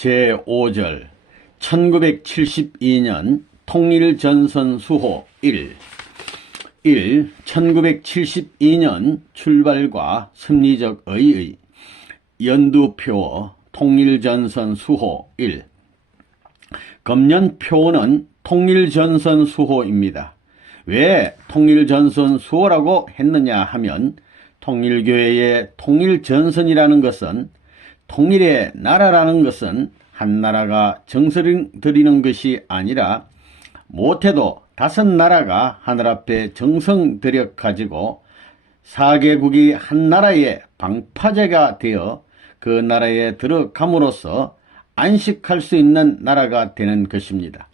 제5절 1972년 통일전선 수호 1. 1972년 출발과 섭리적 의의 연두표 통일전선 수호 1. 금년 표어는 통일전선 수호입니다. 왜 통일전선 수호라고 했느냐 하면 통일교회의 통일전선이라는 것은 통일의 나라라는 것은 한 나라가 정성 들이는 것이 아니라 못해도 5나라가 하늘 앞에 정성 들여 가지고 4개국이 한 나라의 방파제가 되어 그 나라에 들어감으로써 안식할 수 있는 나라가 되는 것입니다.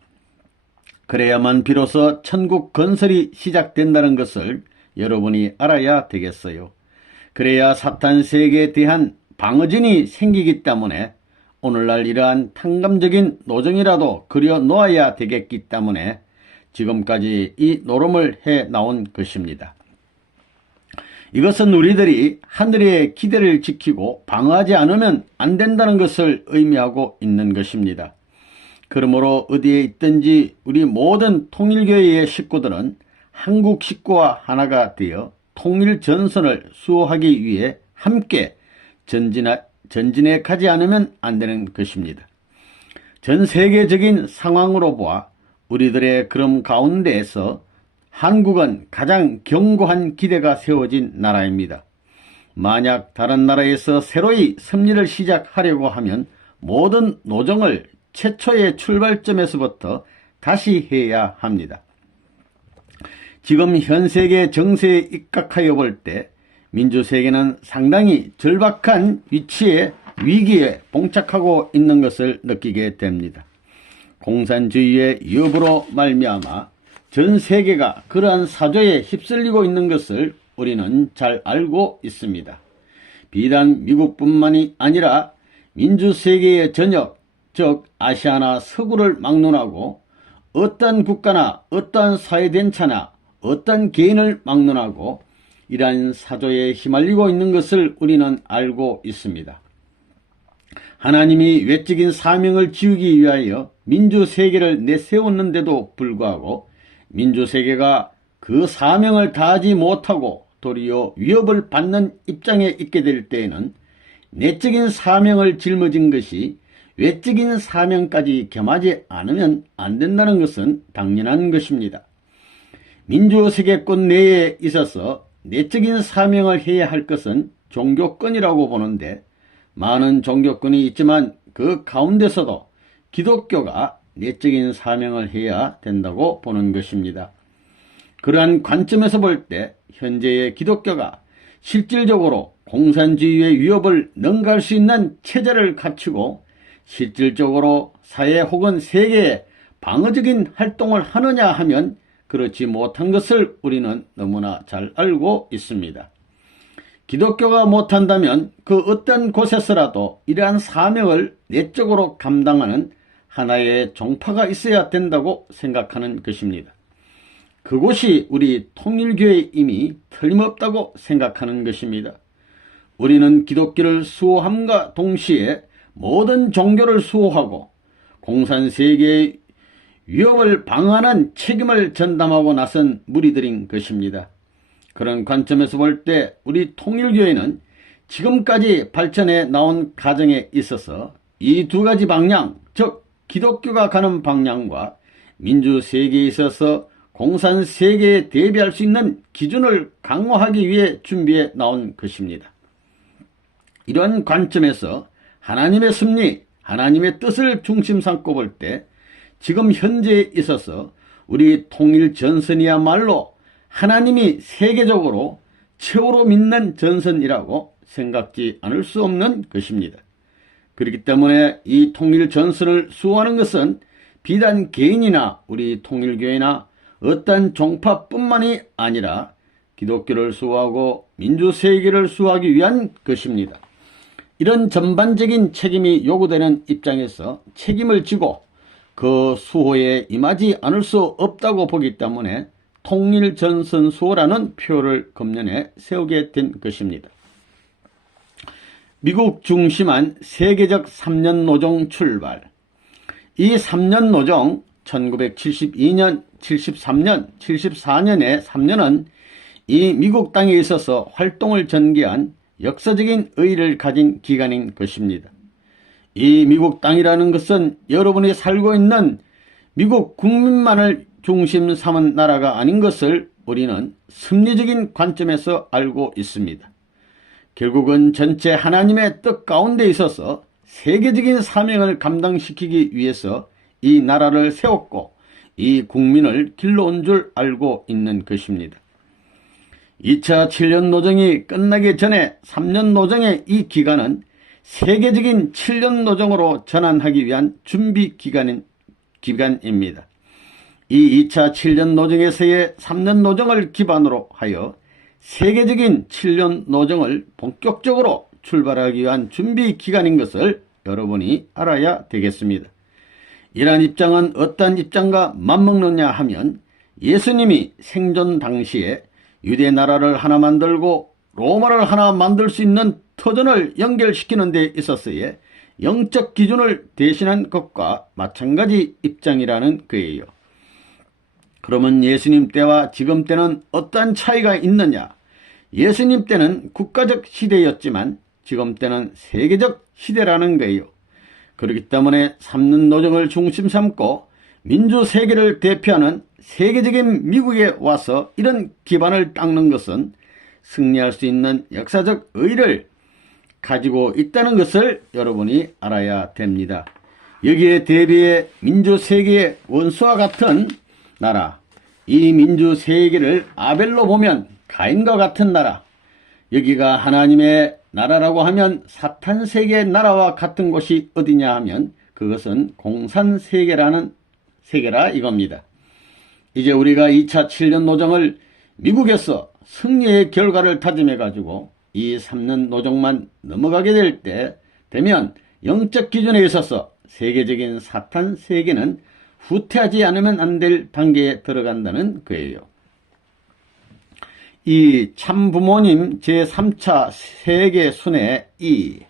그래야만 비로소 천국 건설이 시작된다는 것을 여러분이 알아야 되겠어요. 그래야 사탄 세계에 대한 방어진이 생기기 때문에 오늘날 이러한 탕감적인 노정이라도 그려 놓아야 되겠기 때문에 지금까지 이 노름을 해 나온 것입니다. 이것은 우리들이 하늘의 기대를 지키고 방어하지 않으면 안 된다는 것을 의미하고 있는 것입니다. 그러므로 어디에 있든지 우리 모든 통일교회의 식구들은 한국 식구와 하나가 되어 통일전선을 수호하기 위해 함께 전진해 가지 않으면 안 되는 것입니다. 전 세계적인 상황으로 보아 우리들의 그럼 가운데에서 한국은 가장 견고한 기대가 세워진 나라입니다. 만약 다른 나라에서 새로이 섭리를 시작하려고 하면 모든 노정을 최초의 출발점에서부터 다시 해야 합니다. 지금 현 세계 정세에 입각하여 볼 때 민주세계는 상당히 절박한 위기에 봉착하고 있는 것을 느끼게 됩니다. 공산주의의 위협으로 말미암아 전 세계가 그러한 사조에 휩쓸리고 있는 것을 우리는 잘 알고 있습니다. 비단 미국뿐만이 아니라 민주세계의 전역, 즉 아시아나 서구를 막론하고 어떤 국가나 어떤 사회단체나 어떤 개인을 막론하고 이러한 사조에 휘말리고 있는 것을 우리는 알고 있습니다. 하나님이 외적인 사명을 지우기 위하여 민주세계를 내세웠는데도 불구하고 민주세계가 그 사명을 다하지 못하고 도리어 위협을 받는 입장에 있게 될 때에는 내적인 사명을 짊어진 것이 외적인 사명까지 겸하지 않으면 안 된다는 것은 당연한 것입니다. 민주세계권 내에 있어서 내적인 사명을 해야 할 것은 종교권이라고 보는데 많은 종교권이 있지만 그 가운데서도 기독교가 내적인 사명을 해야 된다고 보는 것입니다. 그러한 관점에서 볼 때 현재의 기독교가 실질적으로 공산주의의 위협을 능가할 수 있는 체제를 갖추고 실질적으로 사회 혹은 세계에 방어적인 활동을 하느냐 하면 그렇지 못한 것을 우리는 너무나 잘 알고 있습니다. 기독교가 못한다면 그 어떤 곳에서라도 이러한 사명을 내적으로 감당하는 하나의 종파가 있어야 된다고 생각하는 것입니다. 그곳이 우리 통일교회임이 틀림없다고 생각하는 것입니다. 우리는 기독교를 수호함과 동시에 모든 종교를 수호하고 공산세계의 위협을 방어하는 책임을 전담하고 나선 무리들인 것입니다. 그런 관점에서 볼 때 우리 통일교회는 지금까지 발전해 나온 과정에 있어서 이 두 가지 방향, 즉 기독교가 가는 방향과 민주세계에 있어서 공산세계에 대비할 수 있는 기준을 강화하기 위해 준비해 나온 것입니다. 이런 관점에서 하나님의 섭리, 하나님의 뜻을 중심 삼고 볼 때 지금 현재에 있어서 우리 통일전선이야말로 하나님이 세계적으로 최고로 믿는 전선이라고 생각지 않을 수 없는 것입니다. 그렇기 때문에 이 통일전선을 수호하는 것은 비단 개인이나 우리 통일교회나 어떤 종파뿐만이 아니라 기독교를 수호하고 민주세계를 수호하기 위한 것입니다. 이런 전반적인 책임이 요구되는 입장에서 책임을 지고 그 수호에 임하지 않을 수 없다고 보기 때문에 통일전선 수호라는 표를 금년에 세우게 된 것입니다. 미국 중심한 세계적 3년 노정 출발. 이 3년 노정 1972년, 73년, 74년의 3년은 이 미국 땅에 있어서 활동을 전개한 역사적인 의의를 가진 기간인 것입니다. 이 미국 땅이라는 것은 여러분이 살고 있는 미국 국민만을 중심 삼은 나라가 아닌 것을 우리는 섭리적인 관점에서 알고 있습니다. 결국은 전체 하나님의 뜻 가운데 있어서 세계적인 사명을 감당시키기 위해서 이 나라를 세웠고 이 국민을 길러온 줄 알고 있는 것입니다. 2차 7년 노정이 끝나기 전에 3년 노정의 이 기간은 세계적인 7년 노정으로 전환하기 위한 준비 기간입니다. 이 2차 7년 노정에서의 3년 노정을 기반으로 하여 세계적인 7년 노정을 본격적으로 출발하기 위한 준비 기간인 것을 여러분이 알아야 되겠습니다. 이러한 입장은 어떤 입장과 맞먹느냐 하면 예수님이 생존 당시에 유대 나라를 하나 만들고 로마를 하나 만들 수 있는 터전을 연결시키는 데 있어서의 영적 기준을 대신한 것과 마찬가지 입장이라는 거예요. 그러면 예수님 때와 지금 때는 어떤 차이가 있느냐? 예수님 때는 국가적 시대였지만 지금 때는 세계적 시대라는 거예요. 그렇기 때문에 3년 노정을 중심 삼고 민주 세계를 대표하는 세계적인 미국에 와서 이런 기반을 닦는 것은 승리할 수 있는 역사적 의의를 가지고 있다는 것을 여러분이 알아야 됩니다. 여기에 대비해 민주 세계의 원수와 같은 나라, 이 민주 세계를 아벨로 보면 가인과 같은 나라, 여기가 하나님의 나라라고 하면 사탄 세계의 나라와 같은 곳이 어디냐 하면 그것은 공산 세계라는 세계라 이겁니다. 이제 우리가 2차 7년 노정을 미국에서 승리의 결과를 다짐해 가지고 이 3년 노정만 넘어가게 될 때 되면 영적 기준에 있어서 세계적인 사탄 세계는 후퇴하지 않으면 안 될 단계에 들어간다는 거예요. 이 참부모님 제3차 세계순회 2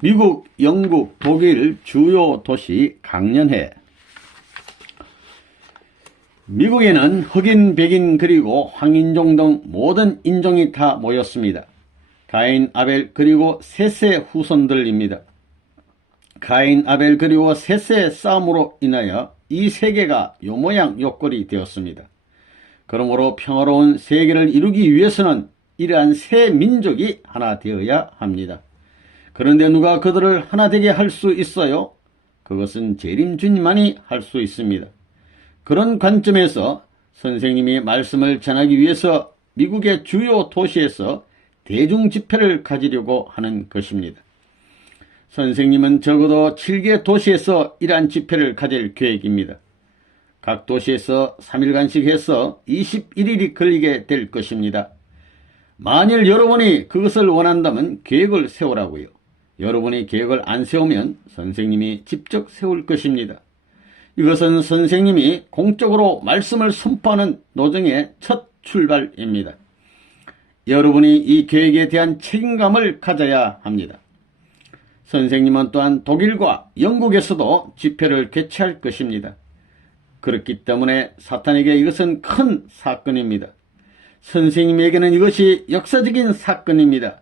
미국, 영국, 독일 주요 도시 강연회. 미국에는 흑인, 백인 그리고 황인종 등 모든 인종이 다 모였습니다. 가인, 아벨 그리고 셋의 후손들입니다. 가인, 아벨 그리고 셋의 싸움으로 인하여 이 세계가 요 모양 요 꼴이 되었습니다. 그러므로 평화로운 세계를 이루기 위해서는 이러한 세 민족이 하나 되어야 합니다. 그런데 누가 그들을 하나 되게 할 수 있어요? 그것은 재림 주님만이 할 수 있습니다. 그런 관점에서 선생님이 말씀을 전하기 위해서 미국의 주요 도시에서 대중 집회를 가지려고 하는 것입니다. 선생님은 적어도 7개 도시에서 이러한 집회를 가질 계획입니다. 각 도시에서 3일간씩 해서 21일이 걸리게 될 것입니다. 만일 여러분이 그것을 원한다면 계획을 세우라고요. 여러분이 계획을 안 세우면 선생님이 직접 세울 것입니다. 이것은 선생님이 공적으로 말씀을 선포하는 노정의 첫 출발입니다. 여러분이 이 계획에 대한 책임감을 가져야 합니다. 선생님은 또한 독일과 영국에서도 집회를 개최할 것입니다. 그렇기 때문에 사탄에게 이것은 큰 사건입니다. 선생님에게는 이것이 역사적인 사건입니다.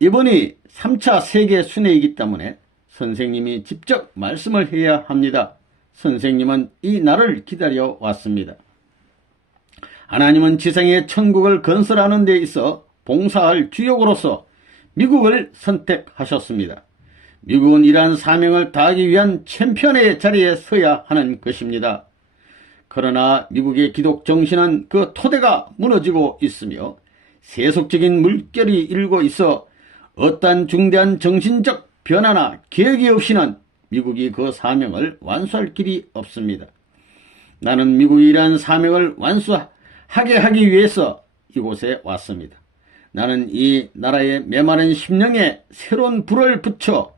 이번이 3차 세계 순회이기 때문에 선생님이 직접 말씀을 해야 합니다. 선생님은 이 날을 기다려 왔습니다. 하나님은 지상의 천국을 건설하는 데 있어 봉사할 주역으로서 미국을 선택하셨습니다. 미국은 이러한 사명을 다하기 위한 챔피언의 자리에 서야 하는 것입니다. 그러나 미국의 기독 정신은 그 토대가 무너지고 있으며 세속적인 물결이 일고 있어 어떠한 중대한 정신적 변화나 계획이 없이는 미국이 그 사명을 완수할 길이 없습니다. 나는 미국이 이러한 사명을 완수하게 하기 위해서 이곳에 왔습니다. 나는 이 나라의 메마른 심령에 새로운 불을 붙여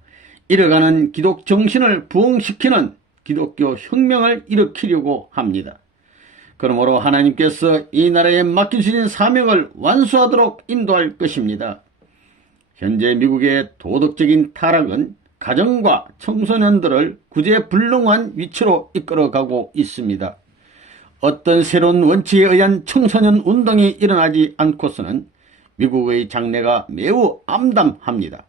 이뤄가는 기독 정신을 부흥시키는 기독교 혁명을 일으키려고 합니다. 그러므로 하나님께서 이 나라에 맡겨주신 사명을 완수하도록 인도할 것입니다. 현재 미국의 도덕적인 타락은 가정과 청소년들을 구제불능한 위치로 이끌어가고 있습니다. 어떤 새로운 원칙에 의한 청소년 운동이 일어나지 않고서는 미국의 장래가 매우 암담합니다.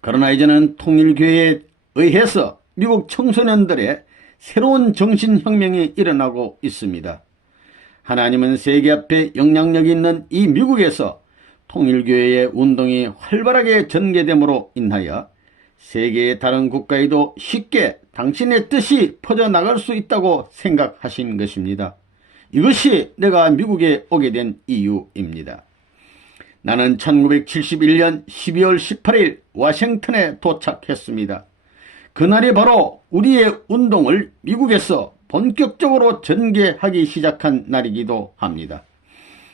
그러나 이제는 통일교회에 의해서 미국 청소년들의 새로운 정신혁명이 일어나고 있습니다. 하나님은 세계 앞에 영향력이 있는 이 미국에서 통일교회의 운동이 활발하게 전개됨으로 인하여 세계의 다른 국가에도 쉽게 당신의 뜻이 퍼져나갈 수 있다고 생각하신 것입니다. 이것이 내가 미국에 오게 된 이유입니다. 나는 1971년 12월 18일 워싱턴에 도착했습니다. 그날이 바로 우리의 운동을 미국에서 본격적으로 전개하기 시작한 날이기도 합니다.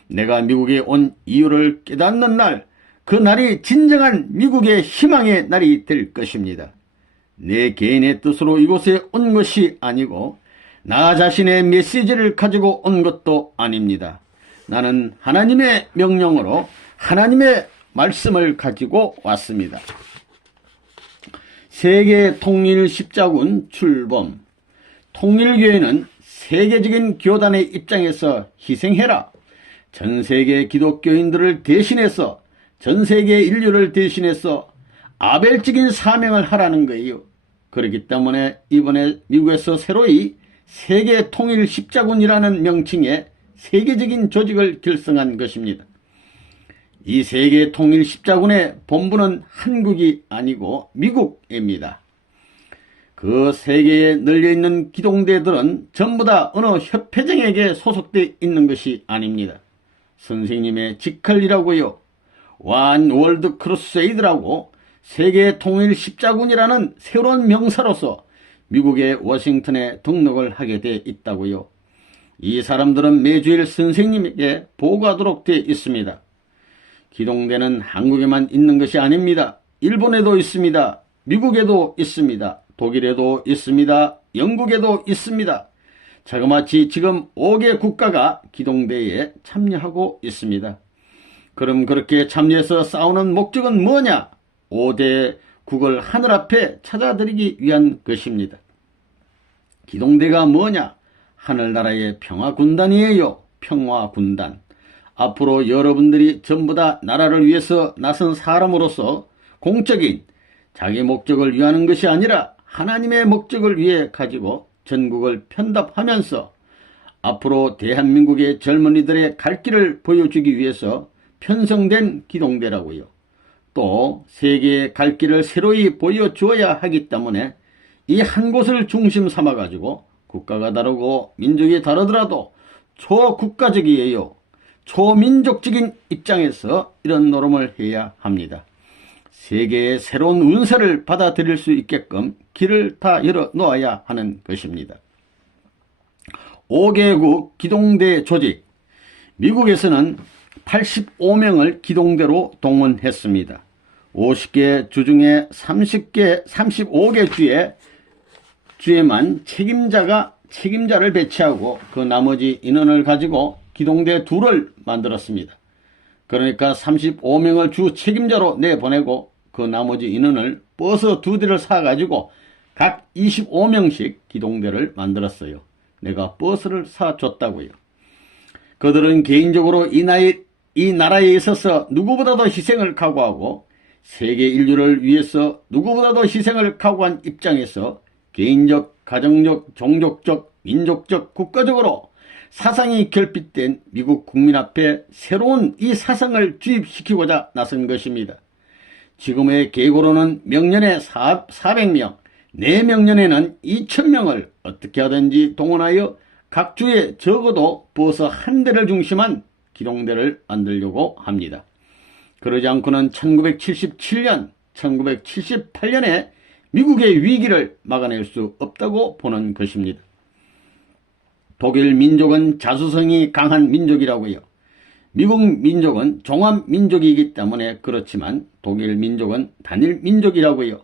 내가 미국에 온 이유를 깨닫는 날, 그 날이 진정한 미국의 희망의 날이 될 것입니다. 내 개인의 뜻으로 이곳에 온 것이 아니고 나 자신의 메시지를 가지고 온 것도 아닙니다. 나는 하나님의 명령으로 하나님의 말씀을 가지고 왔습니다. 세계 통일 십자군 출범. 통일교회는 세계적인 교단의 입장에서 희생해라. 전 세계 기독교인들을 대신해서, 전 세계 인류를 대신해서 아벨적인 사명을 하라는 거예요. 그렇기 때문에 이번에 미국에서 새로이 세계 통일 십자군이라는 명칭의 세계적인 조직을 결성한 것입니다. 이 세계 통일 십자군의 본부는 한국이 아니고 미국입니다. 그 세계에 널려있는 기동대들은 전부 다 어느 협회정에게 소속되어 있는 것이 아닙니다. 선생님의 직할이라고요. One World Crusade라고 세계 통일 십자군이라는 새로운 명사로서 미국의 워싱턴에 등록을 하게 되어 있다고요. 이 사람들은 매주일 선생님에게 보고하도록 되어 있습니다. 기동대는 한국에만 있는 것이 아닙니다. 일본에도 있습니다. 미국에도 있습니다. 독일에도 있습니다. 영국에도 있습니다. 자그마치 지금 5개 국가가 기동대에 참여하고 있습니다. 그럼 그렇게 참여해서 싸우는 목적은 뭐냐? 5대 국을 하늘 앞에 찾아들이기 위한 것입니다. 기동대가 뭐냐? 하늘나라의 평화군단이에요. 평화군단. 앞으로 여러분들이 전부 다 나라를 위해서 나선 사람으로서 공적인 자기 목적을 위하는 것이 아니라 하나님의 목적을 위해 가지고 전국을 편답하면서 앞으로 대한민국의 젊은이들의 갈 길을 보여주기 위해서 편성된 기동대라고요. 또 세계의 갈 길을 새로이 보여주어야 하기 때문에 이 한 곳을 중심 삼아 가지고 국가가 다르고 민족이 다르더라도 초국가적이에요. 초민족적인 입장에서 이런 노름을 해야 합니다. 세계의 새로운 운세를 받아들일 수 있게끔 길을 다 열어 놓아야 하는 것입니다. 5개국 기동대 조직. 미국에서는 85명을 기동대로 동원했습니다. 50개 주 중에 35개 주에만 책임자를 배치하고 그 나머지 인원을 가지고 기동대 2를 만들었습니다. 그러니까 35명을 주 책임자로 내보내고 그 나머지 인원을 버스 2대를 사가지고 각 25명씩 기동대를 만들었어요. 내가 버스를 사줬다고요. 그들은 개인적으로 이 나라에 있어서 누구보다도 희생을 각오하고 세계 인류를 위해서 누구보다도 희생을 각오한 입장에서 개인적, 가정적, 종족적, 민족적, 국가적으로 사상이 결핍된 미국 국민 앞에 새로운 이 사상을 주입시키고자 나선 것입니다. 지금의 계고로는 명년에 400명, 내명년에는 2000명을 어떻게 하든지 동원하여 각 주에 적어도 버스 한 대를 중심한 기동대를 만들려고 합니다. 그러지 않고는 1977년, 1978년에 미국의 위기를 막아낼 수 없다고 보는 것입니다. 독일 민족은 자수성이 강한 민족이라고요. 미국 민족은 종합민족이기 때문에 그렇지만 독일 민족은 단일 민족이라고요.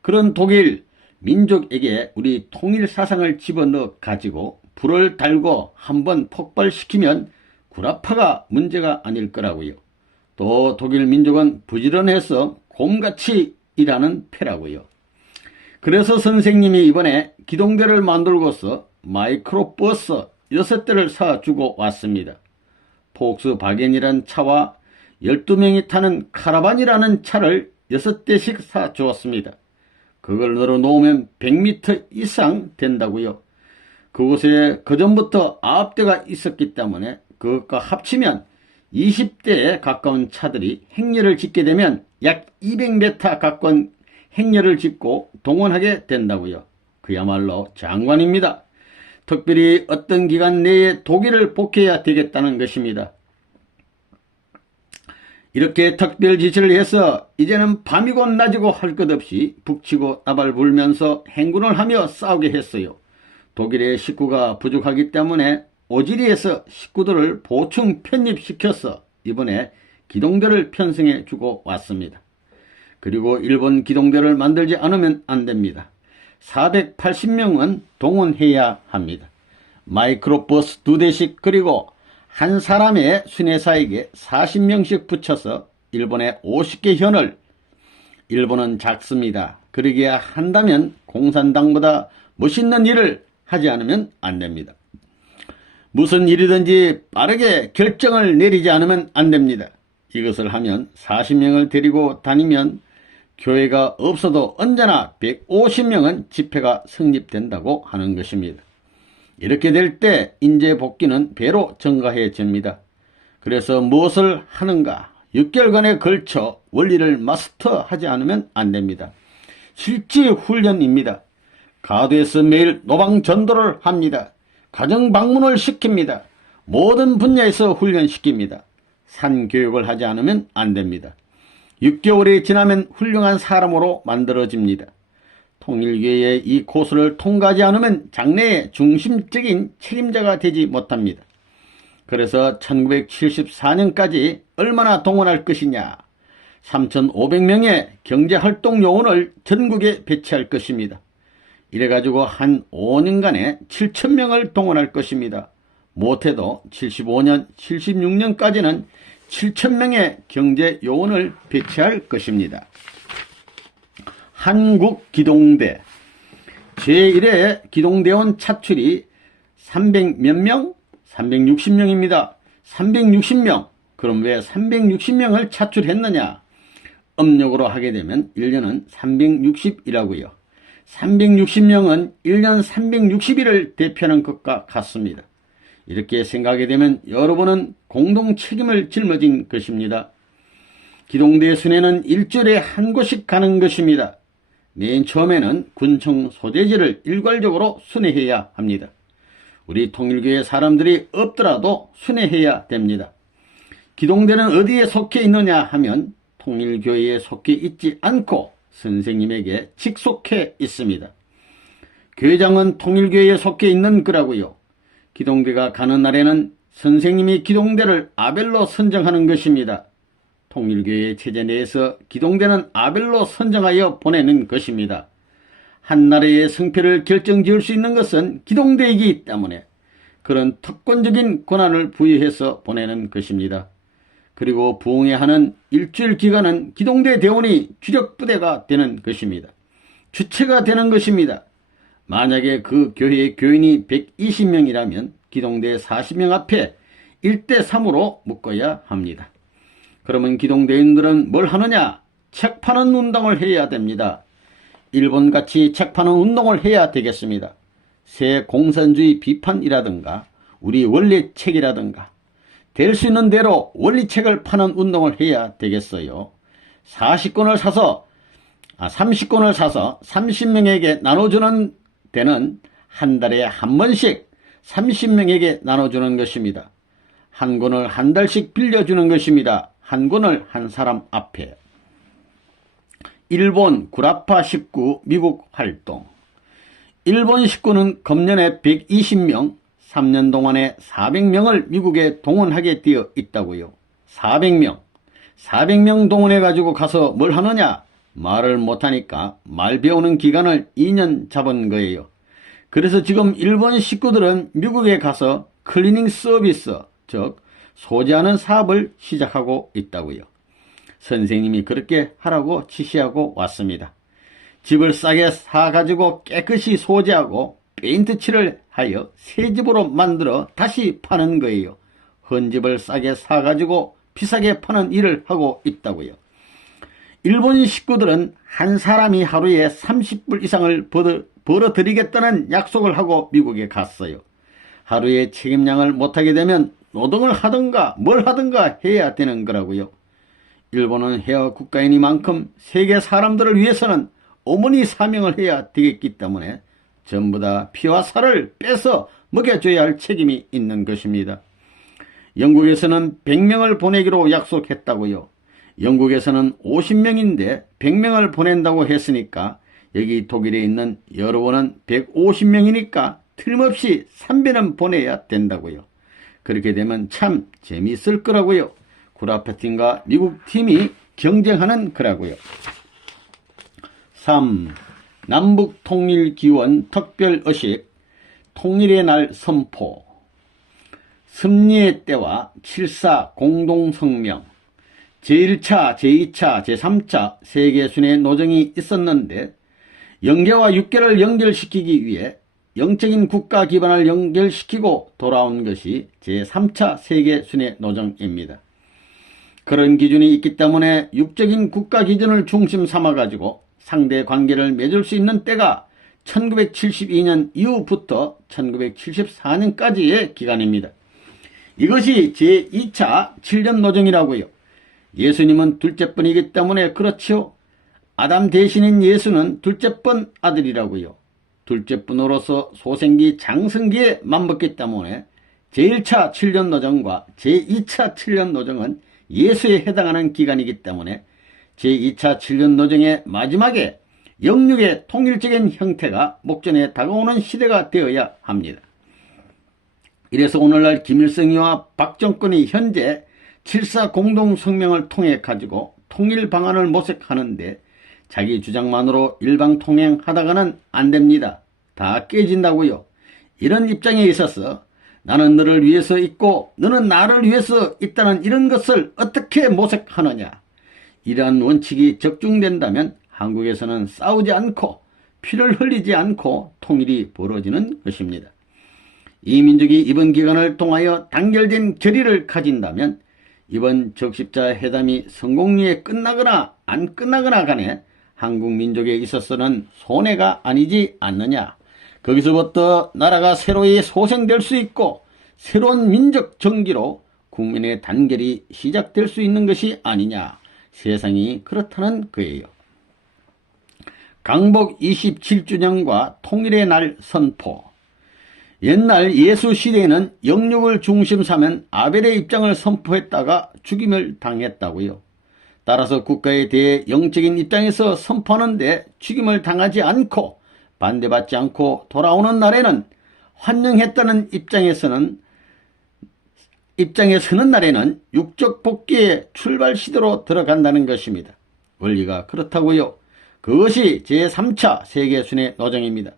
그런 독일 민족에게 우리 통일 사상을 집어넣어 가지고 불을 달고 한번 폭발시키면 구라파가 문제가 아닐 거라고요. 또 독일 민족은 부지런해서 곰같이 일하는 패라고요. 그래서 선생님이 이번에 기동대를 만들고서 마이크로버스 6대를 사주고 왔습니다. 폭스바겐이란 차와 12명이 타는 카라반이라는 차를 6대씩 사주었습니다. 그걸 늘어놓으면 100m 이상 된다고요. 그곳에 그전부터 9대가 있었기 때문에 그것과 합치면 20대에 가까운 차들이 행렬을 짓게 되면 약 200m 가까운 행렬을 짓고 동원하게 된다고요. 그야말로 장관입니다. 특별히 어떤 기간 내에 독일을 복귀해야 되겠다는 것입니다. 이렇게 특별 지시를 해서 이제는 밤이고 낮이고 할 것 없이 북치고 나발 불면서 행군을 하며 싸우게 했어요. 독일의 식구가 부족하기 때문에 오지리에서 식구들을 보충 편입시켜서 이번에 기동대를 편성해 주고 왔습니다. 그리고 일본 기동대를 만들지 않으면 안 됩니다. 480명은 동원해야 합니다. 마이크로버스 2대씩 그리고 한 사람의 순회사에게 40명씩 붙여서 일본의 50개 현을, 일본은 작습니다. 그러기야 한다면 공산당보다 멋있는 일을 하지 않으면 안 됩니다. 무슨 일이든지 빠르게 결정을 내리지 않으면 안 됩니다. 이것을 하면 40명을 데리고 다니면 교회가 없어도 언제나 150명은 집회가 성립된다고 하는 것입니다. 이렇게 될 때 인재 복귀는 배로 증가해집니다. 그래서 무엇을 하는가? 6개월간에 걸쳐 원리를 마스터하지 않으면 안 됩니다. 실질 훈련입니다. 가도에서 매일 노방 전도를 합니다. 가정 방문을 시킵니다. 모든 분야에서 훈련시킵니다. 산교육을 하지 않으면 안 됩니다. 6개월이 지나면 훌륭한 사람으로 만들어집니다. 통일교회의 이 코스를 통과하지 않으면 장래의 중심적인 책임자가 되지 못합니다. 그래서 1974년까지 얼마나 동원할 것이냐? 3,500명의 경제활동 요원을 전국에 배치할 것입니다. 이래가지고 한 5년간에 7,000명을 동원할 것입니다. 못해도 75년, 76년까지는 7,000명의 경제 요원을 배치할 것입니다. 한국기동대 제1회 기동대원 차출이 300몇 명? 360명입니다. 360명. 그럼 왜 360명을 차출했느냐? 음력으로 하게 되면 1년은 360이라고요. 360명은 1년 360일을 대표하는 것과 같습니다. 이렇게 생각하게 되면 여러분은 공동 책임을 짊어진 것입니다. 기동대 순회는 일주일에 한 곳씩 가는 것입니다. 맨 처음에는 군청 소재지를 일괄적으로 순회해야 합니다. 우리 통일교회 사람들이 없더라도 순회해야 됩니다. 기동대는 어디에 속해 있느냐 하면 통일교회에 속해 있지 않고 선생님에게 직속해 있습니다. 교회장은 통일교회에 속해 있는 거라고요. 기동대가 가는 날에는 선생님이 기동대를 아벨로 선정하는 것입니다. 통일교회 체제 내에서 기동대는 아벨로 선정하여 보내는 것입니다. 한 나라의 성패를 결정지을 수 있는 것은 기동대이기 때문에 그런 특권적인 권한을 부여해서 보내는 것입니다. 그리고 부흥회하는 일주일 기간은 기동대 대원이 주력부대가 되는 것입니다. 주체가 되는 것입니다. 만약에 그 교회의 교인이 120명이라면 기동대 40명 앞에 1대3으로 묶어야 합니다. 그러면 기동대인들은 뭘 하느냐? 책 파는 운동을 해야 됩니다. 일본같이 책 파는 운동을 해야 되겠습니다. 새 공산주의 비판이라든가 우리 원리책이라든가 될 수 있는 대로 원리책을 파는 운동을 해야 되겠어요. 30권을 사서 30명에게 나눠주는 데는 한 달에 한 번씩 30명에게 나눠주는 것입니다. 한 권을 한 달씩 빌려주는 것입니다. 한 권을 한 사람 앞에. 일본 구라파 식구 미국 활동. 일본 식구는 금년에 120명, 3년 동안에 400명을 미국에 동원하게 되어 있다고요. 400명. 400명 동원해가지고 가서 뭘 하느냐? 말을 못하니까 말 배우는 기간을 2년 잡은 거예요. 그래서 지금 일본 식구들은 미국에 가서 클리닝 서비스, 즉 소지하는 사업을 시작하고 있다고요. 선생님이 그렇게 하라고 지시하고 왔습니다. 집을 싸게 사가지고 깨끗이 소지하고 페인트 칠을 하여 새 집으로 만들어 다시 파는 거예요. 헌 집을 싸게 사가지고 비싸게 파는 일을 하고 있다고요. 일본 식구들은 한 사람이 하루에 30불 이상을 벌어들이겠다는 약속을 하고 미국에 갔어요. 하루에 책임량을 못하게 되면 노동을 하든가 뭘 하든가 해야 되는 거라고요. 일본은 해외 국가이니만큼 세계 사람들을 위해서는 어머니 사명을 해야 되겠기 때문에 전부 다 피와 살을 빼서 먹여줘야 할 책임이 있는 것입니다. 영국에서는 100명을 보내기로 약속했다고요. 영국에서는 50명인데 100명을 보낸다고 했으니까 여기 독일에 있는 여러분은 150명이니까 틀림없이 3배는 보내야 된다고요. 그렇게 되면 참 재미있을 거라고요. 구라파팀과 미국 팀이 경쟁하는 거라고요. 3. 남북통일기원 특별의식 통일의 날 선포. 승리의 때와 7.4 공동성명, 제1차, 제2차, 제3차 세계순회 노정이 있었는데 영계와 육계를 연결시키기 위해 영적인 국가 기반을 연결시키고 돌아온 것이 제3차 세계순회 노정입니다. 그런 기준이 있기 때문에 육적인 국가 기준을 중심 삼아가지고 상대 관계를 맺을 수 있는 때가 1972년 이후부터 1974년까지의 기간입니다. 이것이 제2차 7년 노정이라고요. 예수님은 둘째번이기 때문에 그렇지요. 아담 대신인 예수는 둘째번 아들이라고요. 둘째번으로서 소생기 장성기에 맞먹기 때문에 제1차 7년 노정과 제2차 7년 노정은 예수에 해당하는 기간이기 때문에 제2차 7년 노정의 마지막에 영육의 통일적인 형태가 목전에 다가오는 시대가 되어야 합니다. 이래서 오늘날 김일성이와 박정권이 현재 7.4 공동성명을 통해 가지고 통일 방안을 모색하는데 자기 주장만으로 일방통행하다가는 안 됩니다. 다 깨진다고요. 이런 입장에 있어서 나는 너를 위해서 있고 너는 나를 위해서 있다는 이런 것을 어떻게 모색하느냐. 이러한 원칙이 적중된다면 한국에서는 싸우지 않고 피를 흘리지 않고 통일이 벌어지는 것입니다. 이 민족이 이번 기간을 통하여 단결된 결의를 가진다면 이번 적십자 회담이 성공리에 끝나거나 안 끝나거나 간에 한국 민족에 있어서는 손해가 아니지 않느냐. 거기서부터 나라가 새로이 소생될 수 있고 새로운 민족 정기로 국민의 단결이 시작될 수 있는 것이 아니냐. 세상이 그렇다는 거예요. 강복 27주년과 통일의 날 선포. 옛날 예수 시대에는 영육을 중심 삼은 아벨의 입장을 선포했다가 죽임을 당했다고요. 따라서 국가에 대해 영적인 입장에서 선포하는데 죽임을 당하지 않고 반대받지 않고 돌아오는 날에는 환영했다는 입장에 서는 날에는 육적 복귀의 출발 시대로 들어간다는 것입니다. 원리가 그렇다고요. 그것이 제3차 세계순회 노정입니다.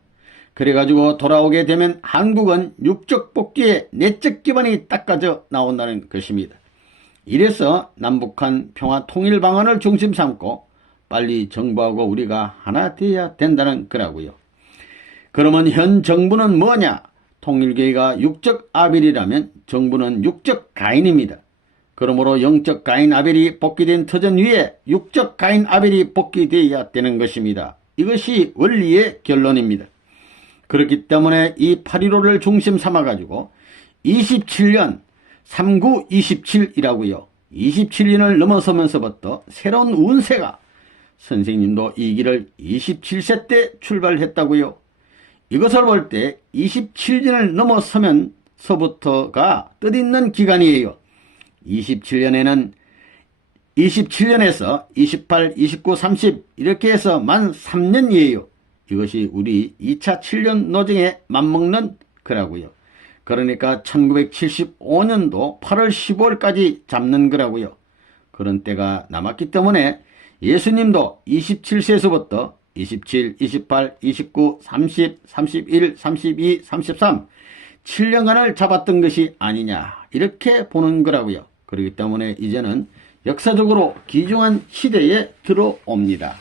그래가지고 돌아오게 되면 한국은 육적 복귀의 내적 기반이 닦아져 나온다는 것입니다. 이래서 남북한 평화 통일 방안을 중심 삼고 빨리 정부하고 우리가 하나 되어야 된다는 거라고요. 그러면 현 정부는 뭐냐? 통일교회가 육적 아벨이라면 정부는 육적 가인입니다. 그러므로 영적 가인 아벨이 복귀된 터전 위에 육적 가인 아벨이 복귀되어야 되는 것입니다. 이것이 원리의 결론입니다. 그렇기 때문에 이 8.15를 중심 삼아가지고 27년 3927이라고요. 27년을 넘어서면서부터 새로운 운세가 선생님도 이 길을 27세 때 출발했다고요. 이것을 볼 때 27년을 넘어서면서부터가 뜻있는 기간이에요. 27년에서 28, 29, 30 이렇게 해서 만 3년이에요. 이것이 우리 2차 7년 노정에 맞먹는 거라고요. 그러니까 1975년도 8월 15일까지 잡는 거라고요. 그런 때가 남았기 때문에 예수님도 27세에서부터 27, 28, 29, 30, 31, 32, 33 7년간을 잡았던 것이 아니냐 이렇게 보는 거라고요. 그렇기 때문에 이제는 역사적으로 귀중한 시대에 들어옵니다.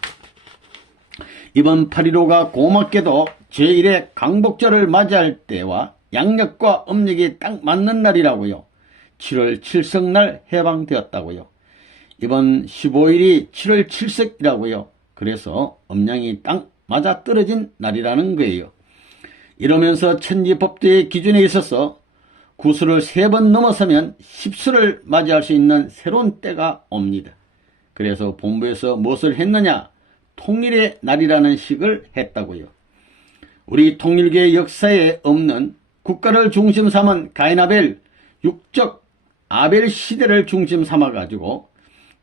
이번 8.15가 고맙게도 제1회 강복절을 맞이할 때와 양력과 음력이 딱 맞는 날이라고요. 7월 7석날 해방되었다고요. 이번 15일이 7월 7석이라고요. 그래서 음양이 딱 맞아떨어진 날이라는 거예요. 이러면서 천지법대의 기준에 있어서 구수를 3번 넘어서면 10수를 맞이할 수 있는 새로운 때가 옵니다. 그래서 본부에서 무엇을 했느냐? 통일의 날이라는 식을 했다고요. 우리 통일교의 역사에 없는 국가를 중심 삼은 가인아벨, 육적 아벨 시대를 중심 삼아가지고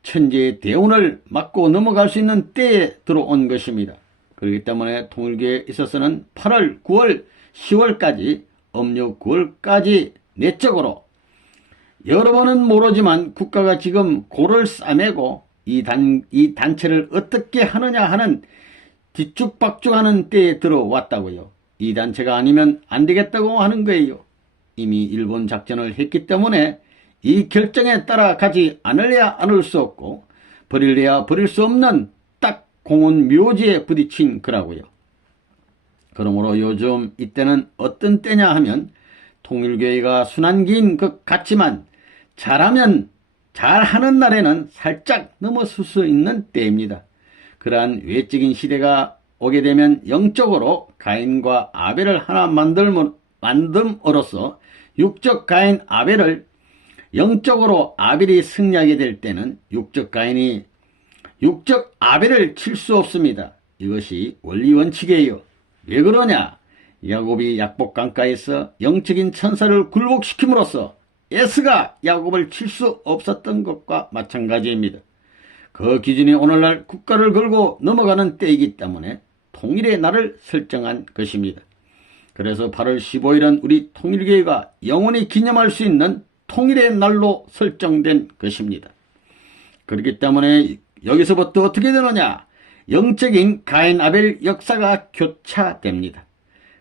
천지의 대운을 막고 넘어갈 수 있는 때에 들어온 것입니다. 그렇기 때문에 통일교에 있어서는 8월, 9월, 10월까지 음력 9월까지 내적으로 여러 번은 모르지만 국가가 지금 골을 싸매고 이 단체를 어떻게 하느냐 하는 뒤죽박죽하는 때에 들어왔다고요. 이 단체가 아니면 안 되겠다고 하는 거예요. 이미 일본 작전을 했기 때문에 이 결정에 따라가지 않으려야 않을 수 없고 버릴래야 버릴 수 없는 딱 공은 묘지에 부딪힌 거라고요. 그러므로 요즘 이때는 어떤 때냐 하면 통일교회가 순환기인 것 같지만 잘하면 잘하는 날에는 살짝 넘어설 수 있는 때입니다. 그러한 외적인 시대가 오게 되면 영적으로 가인과 아벨을 하나 만듦으로써 육적 가인 아벨을 영적으로 아벨이 승리하게 될 때는 육적 가인이 육적 아벨을 칠 수 없습니다. 이것이 원리 원칙이에요. 왜 그러냐? 야곱이 약복 강가에서 영적인 천사를 굴복시킴으로써 에스가 야곱을 칠 수 없었던 것과 마찬가지입니다. 그 기준이 오늘날 국가를 걸고 넘어가는 때이기 때문에 통일의 날을 설정한 것입니다. 그래서 8월 15일은 우리 통일교회가 영원히 기념할 수 있는 통일의 날로 설정된 것입니다. 그렇기 때문에 여기서부터 어떻게 되느냐? 영적인 가인 아벨 역사가 교차됩니다.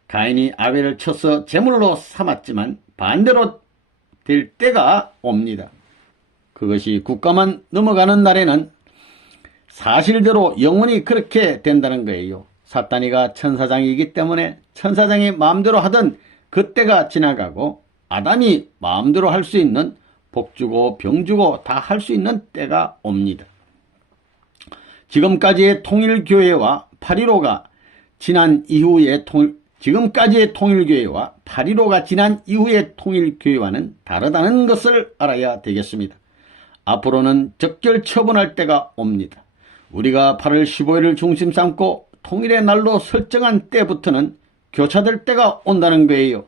가인이 아벨을 쳐서 제물로 삼았지만 반대로 될 때가 옵니다. 그것이 국가만 넘어가는 날에는 사실대로 영원히 그렇게 된다는 거예요. 사탄이가 천사장이기 때문에 천사장이 마음대로 하던 그때가 지나가고 아담이 마음대로 할 수 있는 복 주고 병 주고 다 할 수 있는 때가 옵니다. 지금까지의 통일교회와 8.15가 지난 이후의 지금까지의 통일교회와 8.15가 지난 이후의 통일교회와는 다르다는 것을 알아야 되겠습니다. 앞으로는 적절 처분할 때가 옵니다. 우리가 8월 15일을 중심 삼고 통일의 날로 설정한 때부터는 교차될 때가 온다는 거예요.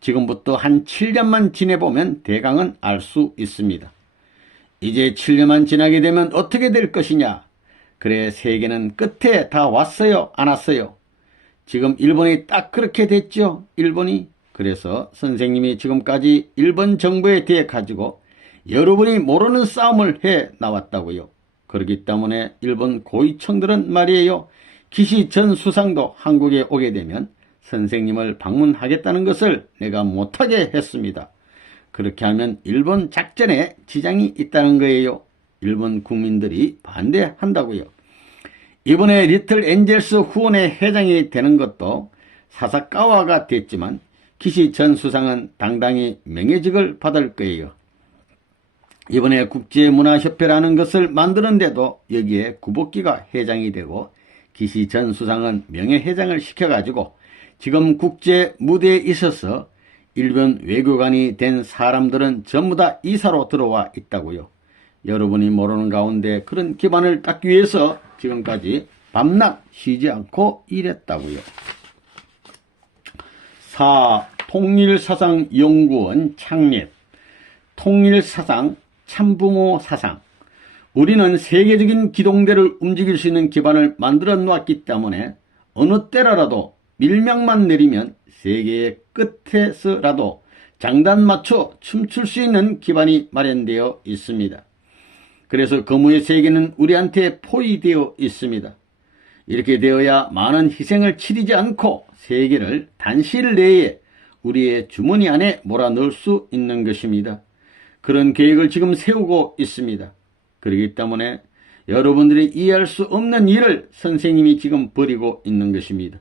지금부터 한 7년만 지내보면 대강은 알 수 있습니다. 이제 7년만 지나게 되면 어떻게 될 것이냐? 그래, 세계는 끝에 다 왔어요? 안 왔어요? 지금 일본이 딱 그렇게 됐죠? 일본이. 그래서 선생님이 지금까지 일본 정부에 대해 가지고 여러분이 모르는 싸움을 해 나왔다고요. 그렇기 때문에 일본 고위층들은 말이에요. 기시 전 수상도 한국에 오게 되면 선생님을 방문하겠다는 것을 내가 못하게 했습니다. 그렇게 하면 일본 작전에 지장이 있다는 거예요. 일본 국민들이 반대한다고요. 이번에 리틀 엔젤스 후원회 회장이 되는 것도 사사카와가 됐지만 기시 전 수상은 당당히 명예직을 받을 거예요. 이번에 국제문화협회라는 것을 만드는데도 여기에 구복기가 회장이 되고 기시 전 수상은 명예회장을 시켜가지고 지금 국제 무대에 있어서 일본 외교관이 된 사람들은 전부 다 이사로 들어와 있다고요. 여러분이 모르는 가운데 그런 기반을 닦기 위해서 지금까지 밤낮 쉬지 않고 일했다고요. 4. 통일사상연구원 창립. 통일사상 참부모 사상. 우리는 세계적인 기동대를 움직일 수 있는 기반을 만들어 놓았기 때문에 어느 때라도 밀명만 내리면 세계의 끝에서라도 장단 맞춰 춤출 수 있는 기반이 마련되어 있습니다. 그래서 거무의 세계는 우리한테 포위되어 있습니다. 이렇게 되어야 많은 희생을 치르지 않고 세계를 단시일 내에 우리의 주머니 안에 몰아넣을 수 있는 것입니다. 그런 계획을 지금 세우고 있습니다. 그렇기 때문에 여러분들이 이해할 수 없는 일을 선생님이 지금 벌이고 있는 것입니다.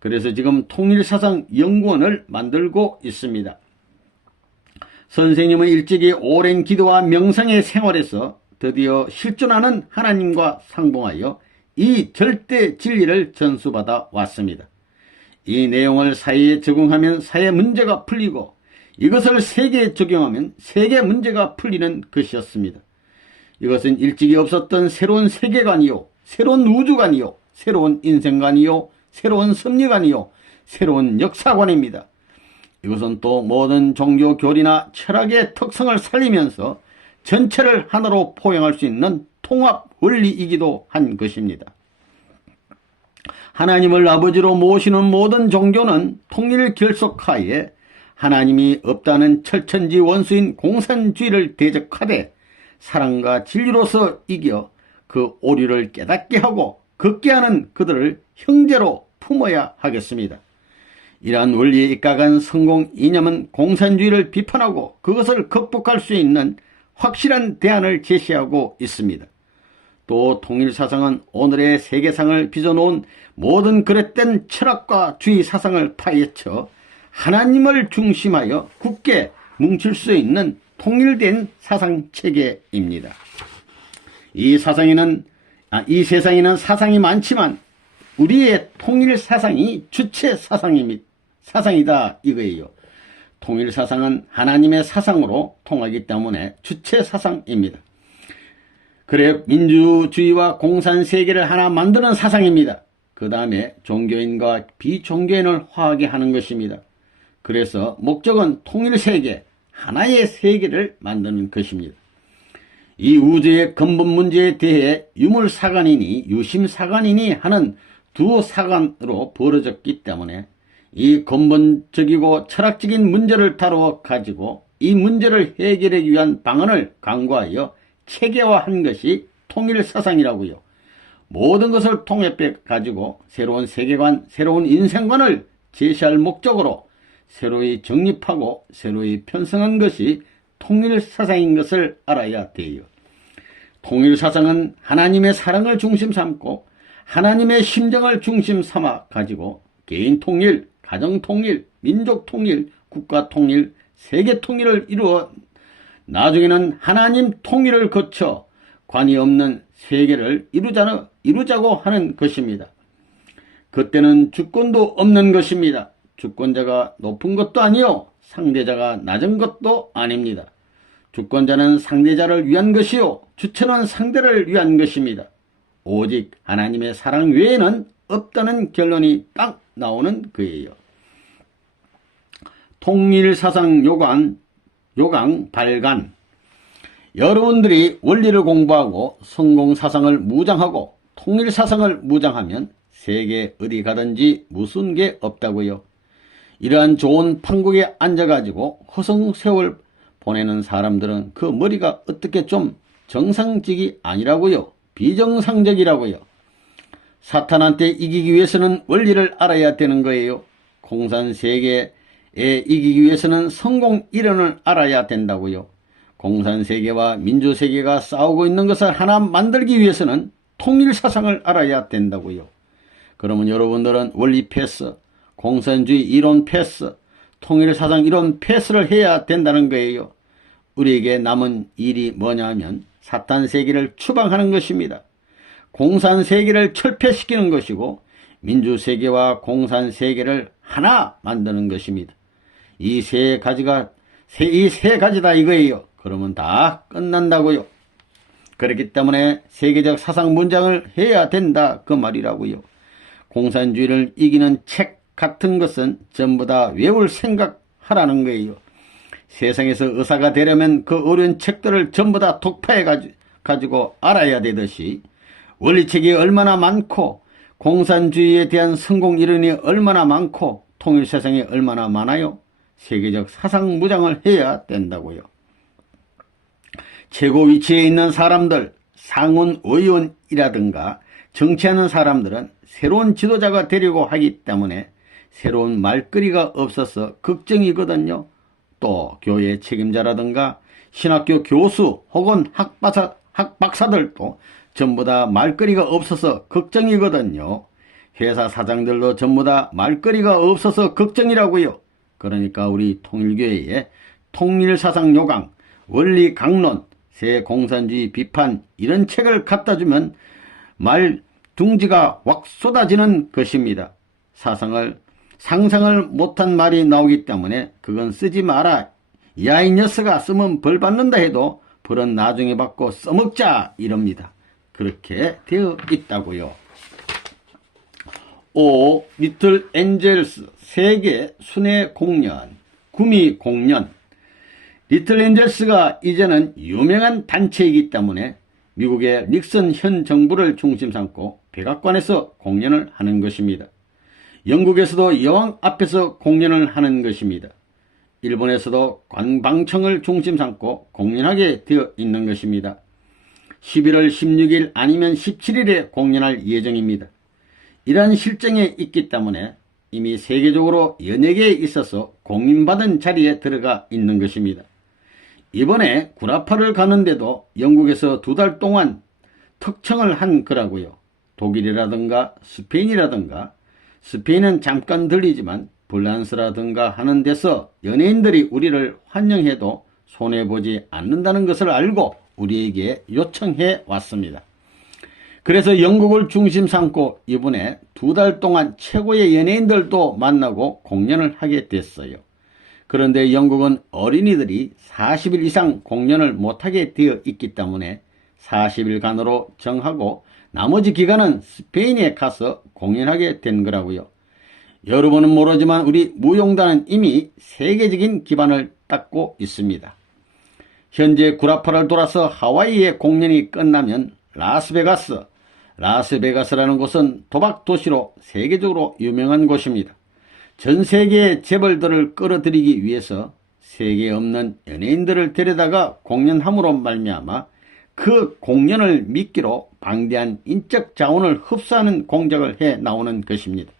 그래서 지금 통일사상연구원을 만들고 있습니다. 선생님은 일찍이 오랜 기도와 명상의 생활에서 드디어 실존하는 하나님과 상봉하여 이 절대 진리를 전수받아 왔습니다. 이 내용을 사회에 적용하면 사회 문제가 풀리고 이것을 세계에 적용하면 세계 문제가 풀리는 것이었습니다. 이것은 일찍이 없었던 새로운 세계관이요, 새로운 우주관이요, 새로운 인생관이요, 새로운 섭리관이요, 새로운 역사관입니다. 이것은 또 모든 종교 교리나 철학의 특성을 살리면서 전체를 하나로 포용할 수 있는 통합 원리이기도 한 것입니다. 하나님을 아버지로 모시는 모든 종교는 통일 결속하에 하나님이 없다는 철천지 원수인 공산주의를 대적하되 사랑과 진리로서 이겨 그 오류를 깨닫게 하고 걷게 하는 그들을 형제로 품어야 하겠습니다. 이러한 원리에 입각한 성공 이념은 공산주의를 비판하고 그것을 극복할 수 있는 확실한 대안을 제시하고 있습니다. 또 통일사상은 오늘의 세계상을 빚어놓은 모든 그릇된 철학과 주의 사상을 파헤쳐 하나님을 중심하여 굳게 뭉칠 수 있는 통일된 사상체계입니다. 이 세상에는 사상이 많지만 우리의 통일사상이 주체 사상이다 이거예요. 통일사상은 하나님의 사상으로 통하기 때문에 주체 사상입니다. 그래 민주주의와 공산세계를 하나 만드는 사상입니다. 그 다음에 종교인과 비종교인을 화하게 하는 것입니다. 그래서 목적은 통일세계, 하나의 세계를 만드는 것입니다. 이 우주의 근본 문제에 대해 유물사관이니 유심사관이니 하는 두 사관으로 벌어졌기 때문에 이 근본적이고 철학적인 문제를 다루어 가지고 이 문제를 해결하기 위한 방안을 강구하여 체계화한 것이 통일사상이라고요. 모든 것을 통합해 가지고 새로운 세계관, 새로운 인생관을 제시할 목적으로 새로이 정립하고 새로이 편성한 것이 통일사상인 것을 알아야 돼요. 통일사상은 하나님의 사랑을 중심 삼고 하나님의 심정을 중심 삼아 가지고 개인 통일, 가정 통일, 민족 통일, 국가 통일, 세계 통일을 이루어 나중에는 하나님 통일을 거쳐 관이 없는 세계를 이루자고 하는 것입니다. 그때는 주권도 없는 것입니다. 주권자가 높은 것도 아니요 상대자가 낮은 것도 아닙니다. 주권자는 상대자를 위한 것이요 주체는 상대를 위한 것입니다. 오직 하나님의 사랑 외에는 없다는 결론이 딱 나오는 거예요. 통일사상 요강 발간. 여러분들이 원리를 공부하고 성공사상을 무장하고 통일사상을 무장하면 세계 어디 가든지 무슨 게 없다고요. 이러한 좋은 판국에 앉아가지고 허송세월 보내는 사람들은 그 머리가 어떻게 좀 정상적이 아니라고요. 비정상적이라고요. 사탄한테 이기기 위해서는 원리를 알아야 되는 거예요. 공산세계에 이기기 위해서는 성공 이론을 알아야 된다고요. 공산세계와 민주세계가 싸우고 있는 것을 하나 만들기 위해서는 통일사상을 알아야 된다고요. 그러면 여러분들은 원리 패스, 공산주의 이론 패스, 통일사상 이론 패스를 해야 된다는 거예요. 우리에게 남은 일이 뭐냐면 사탄세계를 추방하는 것입니다. 공산세계를 철폐시키는 것이고 민주세계와 공산세계를 하나 만드는 것입니다. 이 세 가지다 이거예요. 그러면 다 끝난다고요. 그렇기 때문에 세계적 사상 문장을 해야 된다 그 말이라고요. 공산주의를 이기는 책 같은 것은 전부 다 외울 생각하라는 거예요. 세상에서 의사가 되려면 그 어려운 책들을 전부 다 독파해 가지고 알아야 되듯이 원리책이 얼마나 많고 공산주의에 대한 성공 이론이 얼마나 많고 통일세상이 얼마나 많아요. 세계적 사상 무장을 해야 된다고요. 최고 위치에 있는 사람들, 상원 의원이라든가 정치하는 사람들은 새로운 지도자가 되려고 하기 때문에 새로운 말거리가 없어서 걱정이거든요. 또 교회 책임자라든가 신학교 교수 혹은 학박사들도 전부 다 말거리가 없어서 걱정이거든요. 회사 사장들도 전부 다 말거리가 없어서 걱정이라고요. 그러니까 우리 통일교회에 통일사상 요강, 원리 강론, 새 공산주의 비판 이런 책을 갖다 주면 말 둥지가 확 쏟아지는 것입니다. 상상을 못한 말이 나오기 때문에 그건 쓰지 마라. 야, 이 녀석아, 쓰면 벌 받는다 해도 벌은 나중에 받고 써먹자 이럽니다. 그렇게 되어 있다고요. 5. 리틀 엔젤스 세계 순회 공연, 구미 공연. 리틀 엔젤스가 이제는 유명한 단체이기 때문에 미국의 닉슨 현 정부를 중심 삼고 백악관에서 공연을 하는 것입니다. 영국에서도 여왕 앞에서 공연을 하는 것입니다. 일본에서도 관방청을 중심 삼고 공연하게 되어 있는 것입니다. 11월 16일 아니면 17일에 공연할 예정입니다. 이러한 실정에 있기 때문에 이미 세계적으로 연예계에 있어서 공인받은 자리에 들어가 있는 것입니다. 이번에 구라파를 가는데도 영국에서 2달 동안 특청을 한 거라고요. 독일이라든가 스페인이라든가, 스페인은 잠깐 들리지만 프랑스라든가 하는 데서 연예인들이 우리를 환영해도 손해보지 않는다는 것을 알고 우리에게 요청해 왔습니다. 그래서 영국을 중심 삼고 이번에 2달 동안 최고의 연예인들도 만나고 공연을 하게 됐어요. 그런데 영국은 어린이들이 40일 이상 공연을 못하게 되어 있기 때문에 40일간으로 정하고 나머지 기간은 스페인에 가서 공연하게 된 거라고요. 여러분은 모르지만 우리 무용단은 이미 세계적인 기반을 닦고 있습니다. 현재 구라파를 돌아서 하와이의 공연이 끝나면 라스베가스라는 곳은 도박 도시로 세계적으로 유명한 곳입니다. 전 세계의 재벌들을 끌어들이기 위해서 세계에 없는 연예인들을 데려다가 공연함으로 말미암아 그 공연을 미끼로 방대한 인적 자원을 흡수하는 공작을 해 나오는 것입니다.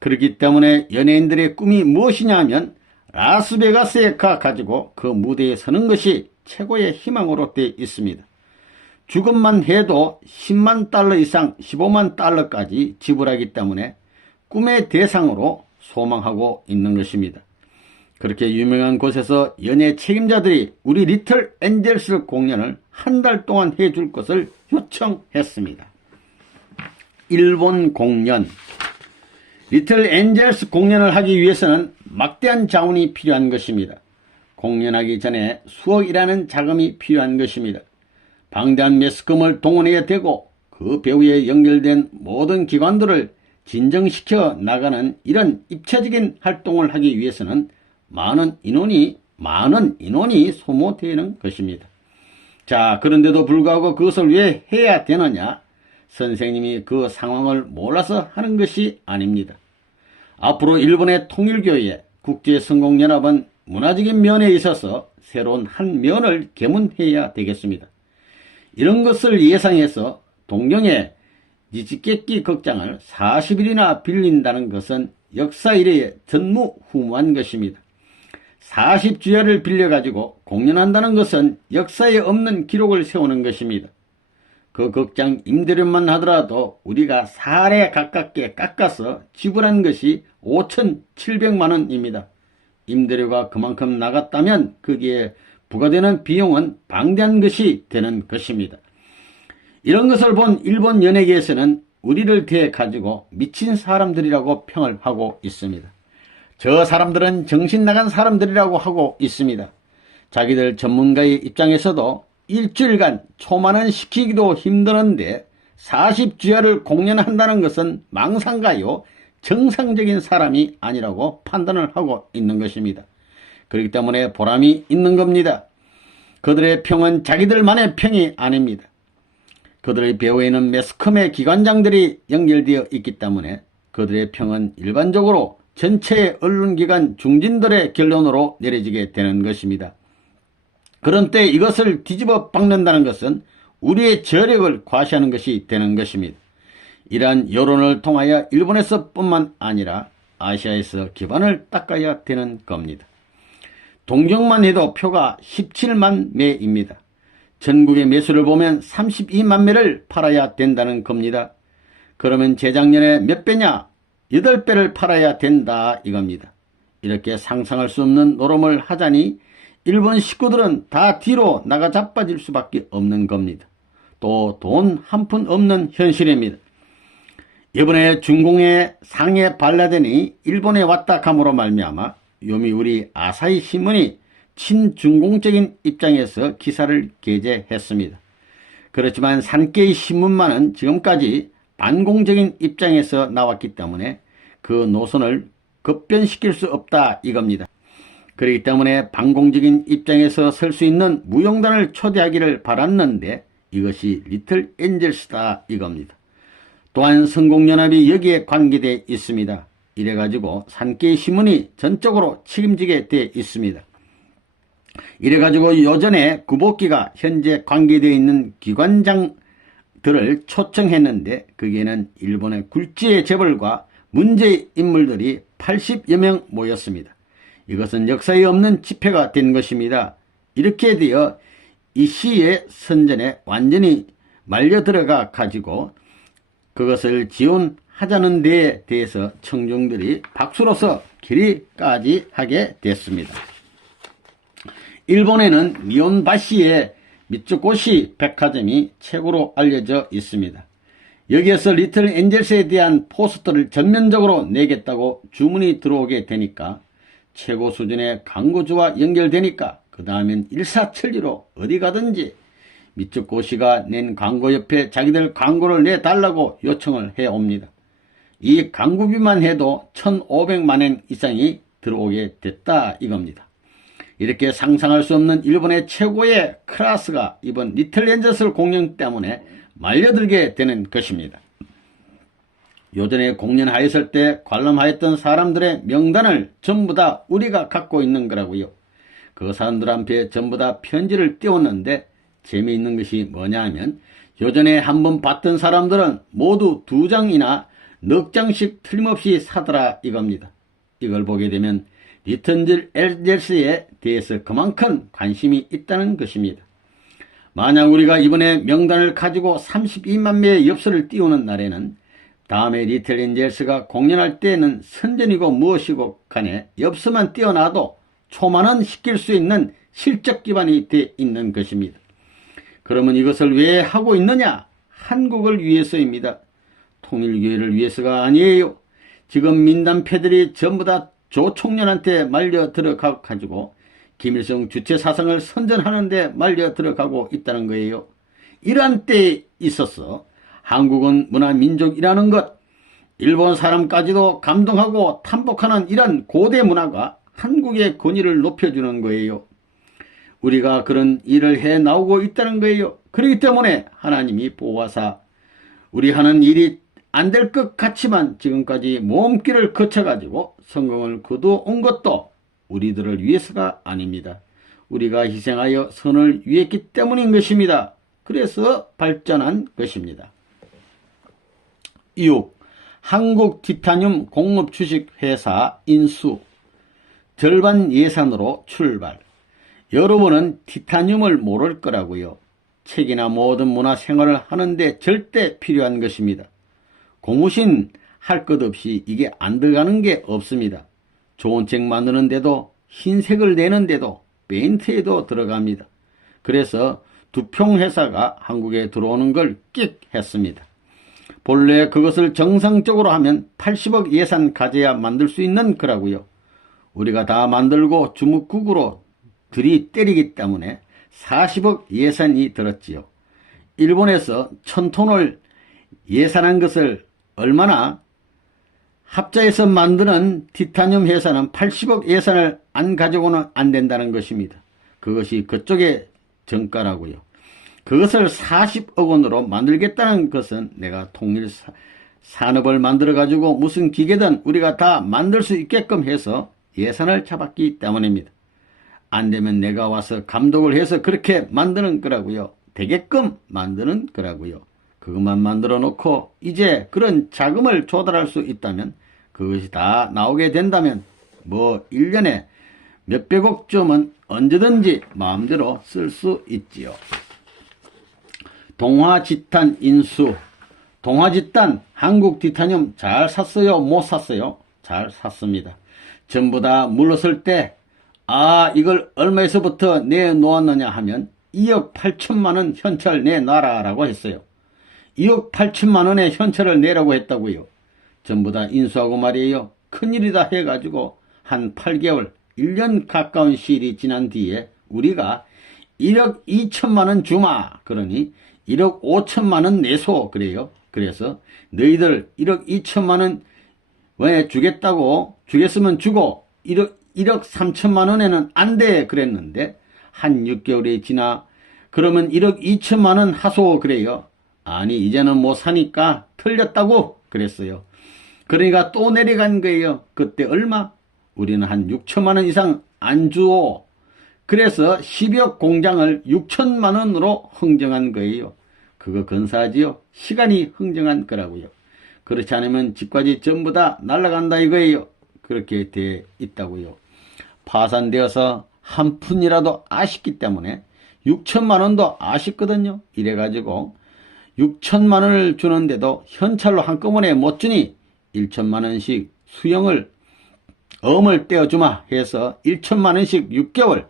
그렇기 때문에 연예인들의 꿈이 무엇이냐 하면 라스베가스에 가가지고 그 무대에 서는 것이 최고의 희망으로 되어 있습니다. 죽음만 해도 10만 달러 이상 15만 달러까지 지불하기 때문에 꿈의 대상으로 소망하고 있는 것입니다. 그렇게 유명한 곳에서 연예 책임자들이 우리 리틀 엔젤스 공연을 한 달 동안 해줄 것을 요청했습니다. 일본 공연. 리틀 엔젤스 공연을 하기 위해서는 막대한 자원이 필요한 것입니다. 공연하기 전에 수억이라는 자금이 필요한 것입니다. 방대한 매스컴을 동원해야 되고 그 배우에 연결된 모든 기관들을 진정시켜 나가는 이런 입체적인 활동을 하기 위해서는 많은 인원이 소모되는 것입니다. 자, 그런데도 불구하고 그것을 왜 해야 되느냐? 선생님이 그 상황을 몰라서 하는 것이 아닙니다. 앞으로 일본의 통일교회 국제성공연합은 문화적인 면에 있어서 새로운 한 면을 개문해야 되겠습니다. 이런 것을 예상해서 동경의 니지케끼 극장을 40일이나 빌린다는 것은 역사 이래에 전무후무한 것입니다. 40주야를 빌려가지고 공연한다는 것은 역사에 없는 기록을 세우는 것입니다. 그 극장 임대료만 하더라도 우리가 4례 가깝게 깎아서 지불한 것이 5,700만 원입니다. 임대료가 그만큼 나갔다면 거기에 부과되는 비용은 방대한 것이 되는 것입니다. 이런 것을 본 일본 연예계에서는 우리를 대해 가지고 미친 사람들이라고 평을 하고 있습니다. 저 사람들은 정신 나간 사람들이라고 하고 있습니다. 자기들 전문가의 입장에서도 일주일간 초만원 시키기도 힘드는데 40주야를 공연한다는 것은 망상가요, 정상적인 사람이 아니라고 판단을 하고 있는 것입니다. 그렇기 때문에 보람이 있는 겁니다. 그들의 평은 자기들만의 평이 아닙니다. 그들의 배후에는 매스컴의 기관장들이 연결되어 있기 때문에 그들의 평은 일반적으로 전체 언론기관 중진들의 결론으로 내려지게 되는 것입니다. 그런 때 이것을 뒤집어 박는다는 것은 우리의 저력을 과시하는 것이 되는 것입니다. 이러한 여론을 통하여 일본에서뿐만 아니라 아시아에서 기반을 닦아야 되는 겁니다. 동경만 해도 표가 17만 매입니다. 전국의 매수를 보면 32만 매를 팔아야 된다는 겁니다. 그러면 재작년에 몇 배냐? 8배를 팔아야 된다 이겁니다. 이렇게 상상할 수 없는 노름을 하자니 일본 식구들은 다 뒤로 나가 자빠질 수밖에 없는 겁니다. 또 돈 한 푼 없는 현실입니다. 이번에 중공에 상해 반라되니 일본에 왔다 감으로 말미암아 요미우리 아사히 신문이 친중공적인 입장에서 기사를 게재했습니다. 그렇지만 산케이 신문만은 지금까지 반공적인 입장에서 나왔기 때문에 그 노선을 급변시킬 수 없다 이겁니다. 그렇기 때문에 반공적인 입장에서 설 수 있는 무용단을 초대하기를 바랐는데 이것이 리틀 엔젤스다 이겁니다. 또한 성공연합이 여기에 관계되어 있습니다. 이래가지고 산케이 신문이 전적으로 책임지게 되어 있습니다. 이래가지고 요전에 구복기가 현재 관계되어 있는 기관장들을 초청했는데 거기에는 일본의 굴지의 재벌과 문제의 인물들이 80여 명 모였습니다. 이것은 역사에 없는 집회가 된 것입니다. 이렇게 되어 이 시의 선전에 완전히 말려 들어가 가지고 그것을 지원하자는 데에 대해서 청중들이 박수로서 기리까지 하게 됐습니다. 일본에는 미온바시의 미츠코시 백화점이 최고로 알려져 있습니다. 여기에서 리틀 엔젤스에 대한 포스터를 전면적으로 내겠다고 주문이 들어오게 되니까 최고 수준의 광고주와 연결되니까 그 다음엔 일사천리로 어디 가든지 미츠코시가 낸 광고 옆에 자기들 광고를 내달라고 요청을 해옵니다. 이 광고비만 해도 1,500만엔 이상이 들어오게 됐다 이겁니다. 이렇게 상상할 수 없는 일본의 최고의 클래스가 이번 리틀 엔젤스 공연 때문에 말려들게 되는 것입니다. 요전에 공연하였을 때 관람하였던 사람들의 명단을 전부 다 우리가 갖고 있는 거라고요. 그 사람들한테 전부 다 편지를 띄웠는데 재미있는 것이 뭐냐 하면 요전에 한번 봤던 사람들은 모두 2장이나 넉 장씩 틀림없이 사더라 이겁니다. 이걸 보게 되면 리틀 엔젤스에 대해서 그만큼 관심이 있다는 것입니다. 만약 우리가 이번에 명단을 가지고 32만 매의 엽서를 띄우는 날에는 다음에 리틀 엔젤스가 공연할 때에는 선전이고 무엇이고 간에 엽서만 띄워놔도 초만원 시킬 수 있는 실적 기반이 돼 있는 것입니다. 그러면 이것을 왜 하고 있느냐? 한국을 위해서입니다. 통일기회를 위해서가 아니에요. 지금 민단패들이 전부 다 조 총련한테 말려 들어가 가지고 김일성 주체 사상을 선전하는데 말려 들어가고 있다는 거예요. 이러한 때에 있어서 한국은 문화민족이라는 것, 일본 사람까지도 감동하고 탐복하는 이런 고대 문화가 한국의 권위를 높여주는 거예요. 우리가 그런 일을 해 나오고 있다는 거예요. 그렇기 때문에 하나님이 보호하사 우리 하는 일이 안 될 것 같지만 지금까지 몸길을 거쳐가지고 성공을 거두어온 것도 우리들을 위해서가 아닙니다. 우리가 희생하여 선을 위했기 때문인 것입니다. 그래서 발전한 것입니다. 6. 한국 티타늄 공업주식회사 인수 절반 예산으로 출발. 여러분은 티타늄을 모를 거라고요. 책이나 모든 문화생활을 하는데 절대 필요한 것입니다. 고무신 할 것 없이 이게 안 들어가는 게 없습니다. 좋은 책 만드는데도 흰색을 내는데도 페인트에도 들어갑니다. 그래서 두평 회사가 한국에 들어오는 걸 끽 했습니다. 본래 그것을 정상적으로 하면 80억 예산 가져야 만들 수 있는 거라고요. 우리가 다 만들고 주먹국으로 들이때리기 때문에 40억 예산이 들었지요. 일본에서 1,000톤을 예산한 것을 얼마나 합자해서 만드는 티타늄 회사는 80억 예산을 안 가지고는 안 된다는 것입니다. 그것이 그쪽의 정가라고요. 그것을 40억 원으로 만들겠다는 것은 내가 통일 산업을 만들어 가지고 무슨 기계든 우리가 다 만들 수 있게끔 해서 예산을 잡았기 때문입니다. 안 되면 내가 와서 감독을 해서 그렇게 만드는 거라고요. 되게끔 만드는 거라고요. 그것만 만들어 놓고 이제 그런 자금을 조달할 수 있다면 그것이 다 나오게 된다면 뭐 1년에 몇백억 점은 언제든지 마음대로 쓸 수 있지요. 동화지탄 인수. 동화지탄 한국 티타늄 잘 샀어요? 못 샀어요? 잘 샀습니다. 전부 다 물렀을 때 이걸 얼마에서부터 내놓았느냐 하면 2억 8천만 원 현찰 내놔라 라고 했어요. 2억 8천만 원의 현찰을 내라고 했다고요. 전부 다 인수하고 말이에요. 큰일이다 해가지고 한 8개월 1년 가까운 시일이 지난 뒤에 우리가 1억 2천만 원 주마 그러니 1억 5천만 원 내소 그래요. 그래서 너희들 1억 2천만 원 왜 주겠다고 주겠으면 주고 1억 3천만 원에는 안 돼 그랬는데 한 6개월이 지나 그러면 1억 2천만 원 하소 그래요. 아니 이제는 못 사니까 틀렸다고 그랬어요. 그러니까 또 내려간 거예요. 그때 얼마? 우리는 한 6천만 원 이상 안 주오. 그래서 10억 공장을 6천만 원으로 흥정한 거예요. 그거 건사하지요. 시간이 흥정한 거라고요. 그렇지 않으면 집까지 전부 다 날아간다 이거예요. 그렇게 돼 있다고요. 파산되어서 한 푼이라도 아쉽기 때문에 6천만 원도 아쉽거든요. 이래가지고 6천만 원을 주는데도 현찰로 한꺼번에 못 주니 1천만 원씩 수령을 엄을 떼어주마 해서 1천만 원씩 6개월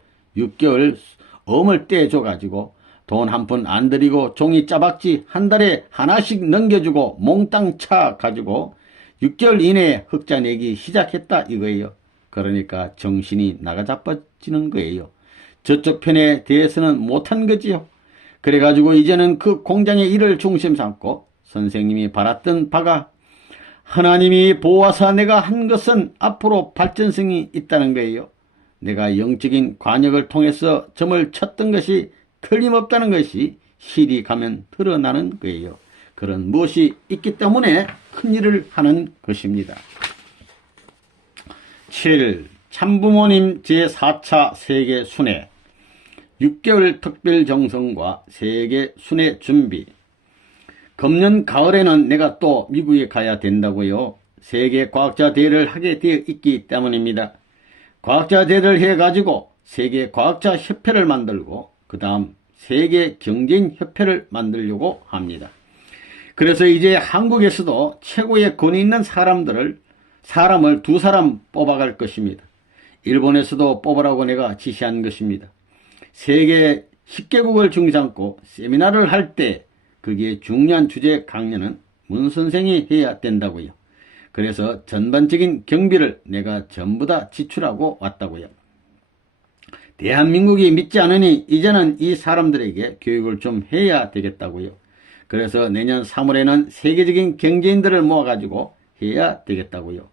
엄을 떼어줘가지고 돈 한 푼 안 들이고 종이 짜박지 한 달에 하나씩 넘겨주고 몽땅 차 가지고 6개월 이내에 흑자 내기 시작했다 이거예요. 그러니까 정신이 나가자빠지는 거예요. 저쪽 편에 대해서는 못한 거지요. 그래가지고 이제는 그 공장의 일을 중심 삼고 선생님이 바랐던 바가 하나님이 보아서 내가 한 것은 앞으로 발전성이 있다는 거예요. 내가 영적인 관역을 통해서 점을 쳤던 것이 틀림없다는 것이 실이 가면 드러나는 거예요. 그런 무엇이 있기 때문에 큰일을 하는 것입니다. 7. 참부모님 제4차 세계 순회 6개월 특별 정성과 세계 순회 준비. 금년 가을에는 내가 또 미국에 가야 된다고요. 세계 과학자 대회를 하게 되어 있기 때문입니다. 과학자 대회를 해가지고 세계 과학자 협회를 만들고 그 다음 세계 경제인 협회를 만들려고 합니다. 그래서 이제 한국에서도 최고의 권위 있는 사람을 2사람 뽑아갈 것입니다. 일본에서도 뽑으라고 내가 지시한 것입니다. 세계 10개국을 중심삼고 세미나를 할 때 그게 중요한 주제 강연은 문 선생이 해야 된다고요. 그래서 전반적인 경비를 내가 전부 다 지출하고 왔다고요. 대한민국이 믿지 않으니 이제는 이 사람들에게 교육을 좀 해야 되겠다고요. 그래서 내년 3월에는 세계적인 경제인들을 모아가지고 해야 되겠다고요.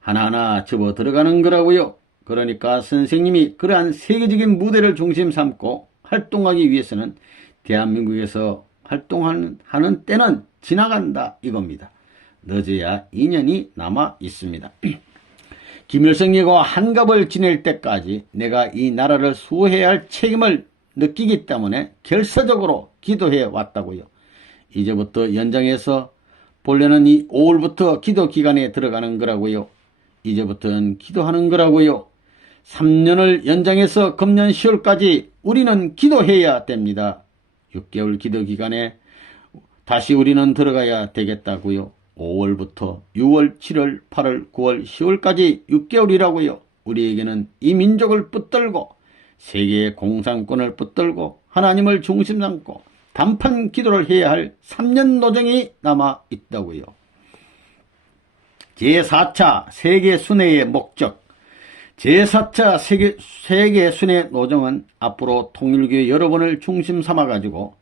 하나하나 접어 들어가는 거라고요. 그러니까 선생님이 그러한 세계적인 무대를 중심 삼고 활동하기 위해서는 대한민국에서 활동하는 때는 지나간다 이겁니다. 늦어야 2년이 남아 있습니다. 김일성이가 한갑을 지낼 때까지 내가 이 나라를 수호해야 할 책임을 느끼기 때문에 결사적으로 기도해 왔다고요. 이제부터 연장해서 본래는 이 5월부터 기도 기간에 들어가는 거라고요. 이제부터는 기도하는 거라고요. 3년을 연장해서 금년 10월까지 우리는 기도해야 됩니다. 6개월 기도 기간에 다시 우리는 들어가야 되겠다고요. 5월부터 6월, 7월, 8월, 9월, 10월까지 6개월이라고요. 우리에게는 이 민족을 붙들고 세계의 공산권을 붙들고 하나님을 중심 삼고 단판 기도를 해야 할 3년 노정이 남아 있다고요. 제4차 세계순회의 목적. 제4차 세계순회 노정은 앞으로 통일교회 여러분을 중심 삼아가지고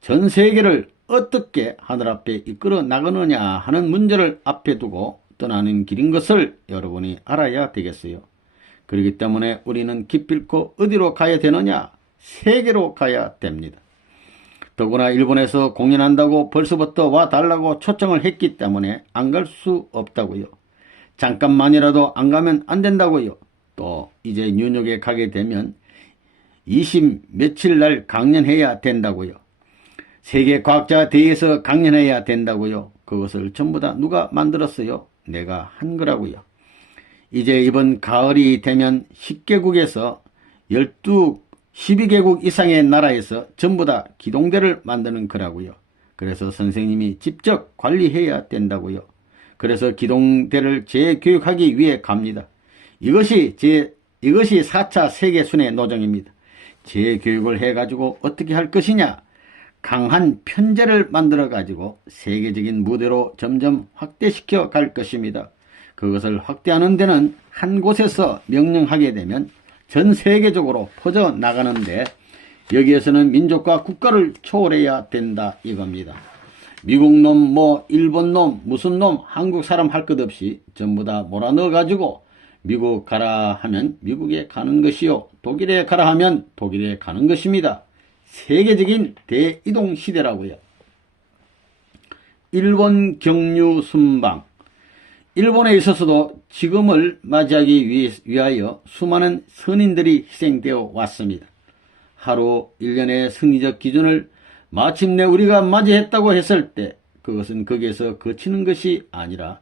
전 세계를 어떻게 하늘 앞에 이끌어 나가느냐 하는 문제를 앞에 두고 떠나는 길인 것을 여러분이 알아야 되겠어요. 그렇기 때문에 우리는 기필코 어디로 가야 되느냐? 세계로 가야 됩니다. 더구나 일본에서 공연한다고 벌써부터 와달라고 초청을 했기 때문에 안 갈 수 없다고요. 잠깐만이라도 안 가면 안 된다고요. 또 이제 뉴욕에 가게 되면 20 며칠 날 강연해야 된다고요. 세계 과학자 대회에서 강연해야 된다고요. 그것을 전부 다 누가 만들었어요? 내가 한 거라고요. 이제 이번 가을이 되면 10개국에서 12개국 이상의 나라에서 전부 다 기동대를 만드는 거라고요. 그래서 선생님이 직접 관리해야 된다고요. 그래서 기동대를 재교육하기 위해 갑니다. 이것이 4차 세계순회 노정입니다. 재교육을 해가지고 어떻게 할 것이냐? 강한 편제를 만들어가지고 세계적인 무대로 점점 확대시켜 갈 것입니다. 그것을 확대하는 데는 한 곳에서 명령하게 되면 전 세계적으로 퍼져나가는데 여기에서는 민족과 국가를 초월해야 된다 이겁니다. 미국 놈, 일본 놈, 무슨 놈, 한국 사람 할 것 없이 전부 다 몰아넣어가지고 미국 가라 하면 미국에 가는 것이요, 독일에 가라 하면 독일에 가는 것입니다. 세계적인 대이동 시대라고요. 일본 경유 순방. 일본에 있어서도 지금을 맞이하기 위하여 수많은 선인들이 희생되어 왔습니다. 하루 1년의 승리적 기준을 마침내 우리가 맞이했다고 했을 때 그것은 거기에서 그치는 것이 아니라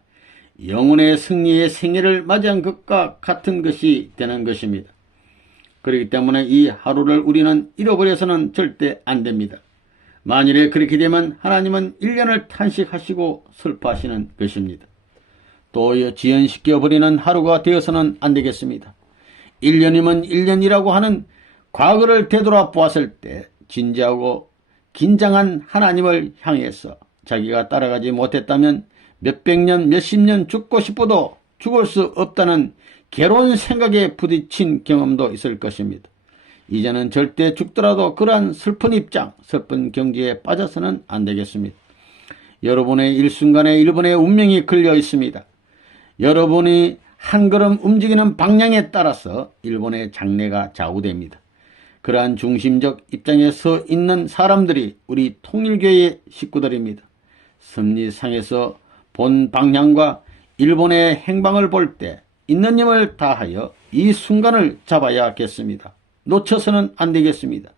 영혼의 승리의 생애를 맞이한 것과 같은 것이 되는 것입니다. 그렇기 때문에 이 하루를 우리는 잃어버려서는 절대 안 됩니다. 만일에 그렇게 되면 하나님은 1년을 탄식하시고 슬퍼하시는 것입니다. 또 지연시켜버리는 하루가 되어서는 안 되겠습니다. 1년이면 1년이라고 하는 과거를 되돌아보았을 때 진지하고 긴장한 하나님을 향해서 자기가 따라가지 못했다면 몇백 년, 몇십 년 죽고 싶어도 죽을 수 없다는 괴로운 생각에 부딪힌 경험도 있을 것입니다. 이제는 절대 죽더라도 그러한 슬픈 입장, 슬픈 경지에 빠져서는 안 되겠습니다. 여러분의 일순간에 일본의 운명이 걸려 있습니다. 여러분이 한 걸음 움직이는 방향에 따라서 일본의 장래가 좌우됩니다. 그러한 중심적 입장에 서 있는 사람들이 우리 통일교의 식구들입니다. 섭리상에서 본 방향과 일본의 행방을 볼 때 있는 힘을 다하여 이 순간을 잡아야겠습니다. 놓쳐서는 안 되겠습니다.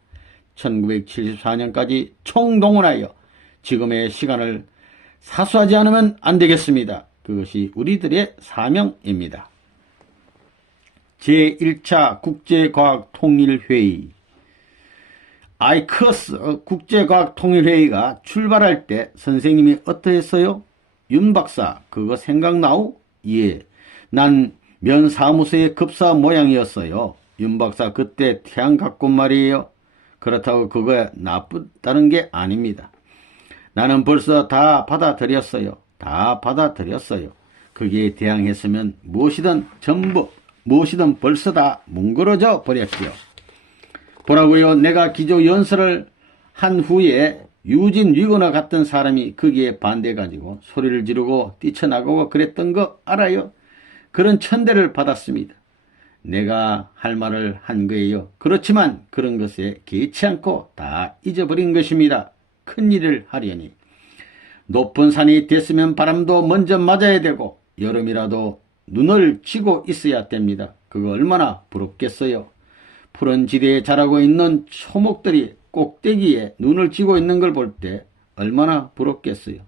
1974년까지 총동원하여 지금의 시간을 사수하지 않으면 안 되겠습니다. 그것이 우리들의 사명입니다. 제1차 국제과학통일회의 아이커스 국제과학통일회의가 출발할 때 선생님이 어떠했어요? 윤 박사 그거 생각나오? 예, 난 면사무소의 급사 모양이었어요. 윤 박사 그때 태양 갖고 말이에요. 그렇다고 그거에 나쁘다는 게 아닙니다. 나는 벌써 다 받아들였어요. 다 받아들였어요. 거기에 대항했으면 무엇이든 벌써 다 뭉그러져 버렸지요. 보라고요. 내가 기조연설을 한 후에 유진 위거나 같은 사람이 거기에 반대해가지고 소리를 지르고 뛰쳐나가고 그랬던 거 알아요? 그런 천대를 받았습니다. 내가 할 말을 한 거예요. 그렇지만 그런 것에 개의치 않고 다 잊어버린 것입니다. 큰일을 하려니. 높은 산이 됐으면 바람도 먼저 맞아야 되고 여름이라도 눈을 쥐고 있어야 됩니다. 그거 얼마나 부럽겠어요. 푸른 지대에 자라고 있는 초목들이 꼭대기에 눈을 쥐고 있는 걸 볼 때 얼마나 부럽겠어요.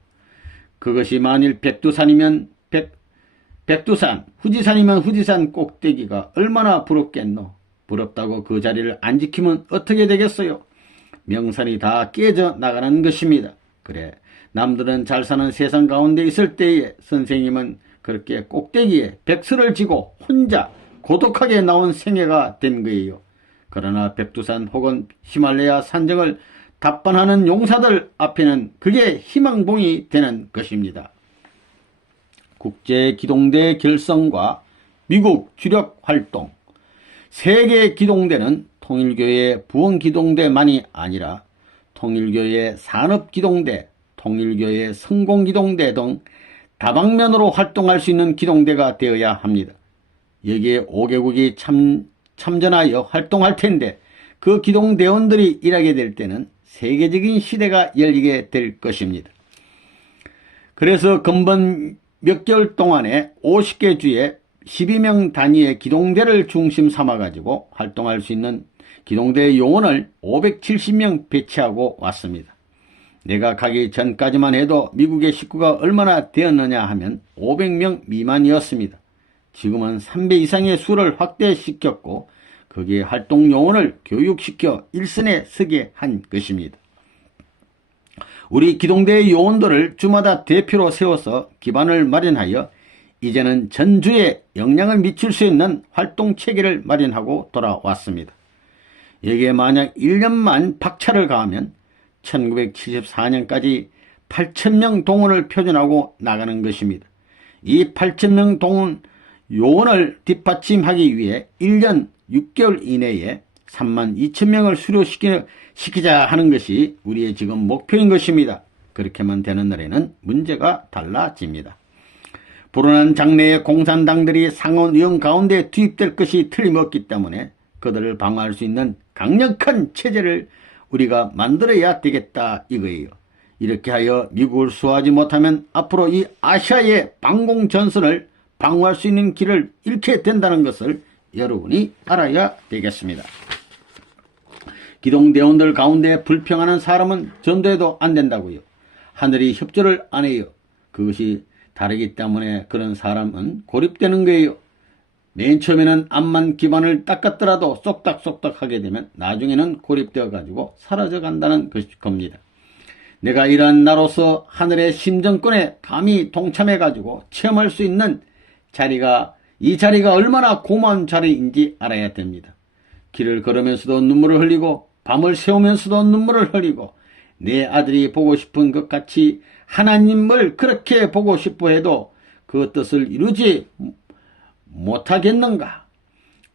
그것이 만일 백두산이면 백두산, 후지산이면 후지산 꼭대기가 얼마나 부럽겠노. 부럽다고 그 자리를 안 지키면 어떻게 되겠어요. 명산이 다 깨져 나가는 것입니다. 그래, 남들은 잘 사는 세상 가운데 있을 때에 선생님은 그렇게 꼭대기에 백설을 지고 혼자 고독하게 나온 생애가 된 거예요. 그러나 백두산 혹은 히말라야 산정을 답반하는 용사들 앞에는 그게 희망봉이 되는 것입니다. 국제기동대 결성과 미국 주력 활동. 세계 기동대는 통일교의 부흥기동대만이 아니라 통일교의 산업기동대, 통일교의 성공기동대 등 다방면으로 활동할 수 있는 기동대가 되어야 합니다. 여기에 5개국이 참전하여 활동할 텐데 그 기동대원들이 일하게 될 때는 세계적인 시대가 열리게 될 것입니다. 그래서 근본 몇 개월 동안에 50개 주에 12명 단위의 기동대를 중심 삼아가지고 활동할 수 있는 기동대 요원을 570명 배치하고 왔습니다. 내가 가기 전까지만 해도 미국의 식구가 얼마나 되었느냐 하면 500명 미만이었습니다. 지금은 3배 이상의 수를 확대시켰고 거기에 활동 요원을 교육시켜 일선에 서게 한 것입니다. 우리 기동대의 요원들을 주마다 대표로 세워서 기반을 마련하여 이제는 전주에 영향을 미칠 수 있는 활동체계를 마련하고 돌아왔습니다. 여기에 만약 1년만 박차를 가하면 1974년까지 8,000명 동원을 표준하고 나가는 것입니다. 이 8,000명 동원 요원을 뒷받침하기 위해 1년 6개월 이내에 32,000명을 수료시키자 하는 것이 우리의 지금 목표인 것입니다. 그렇게만 되는 날에는 문제가 달라집니다. 불어난 장래의 공산당들이 상원의원 가운데 투입될 것이 틀림없기 때문에 그들을 방어할 수 있는 강력한 체제를 우리가 만들어야 되겠다 이거예요. 이렇게 하여 미국을 수호하지 못하면 앞으로 이 아시아의 방공전선을 방어할 수 있는 길을 잃게 된다는 것을 여러분이 알아야 되겠습니다. 기동대원들 가운데 불평하는 사람은 전도해도 안 된다고요. 하늘이 협조를 안 해요. 그것이 다르기 때문에 그런 사람은 고립되는 거예요. 맨 처음에는 암만 기반을 닦았더라도 쏙닥쏙닥 하게 되면 나중에는 고립되어 가지고 사라져 간다는 겁니다. 내가 이러한 나로서 하늘의 심정권에 감히 동참해 가지고 체험할 수 있는 자리가 이 자리가 얼마나 고마운 자리인지 알아야 됩니다. 길을 걸으면서도 눈물을 흘리고 밤을 새우면서도 눈물을 흘리고 내 아들이 보고 싶은 것 같이 하나님을 그렇게 보고 싶어 해도 그 뜻을 이루지 못하겠는가?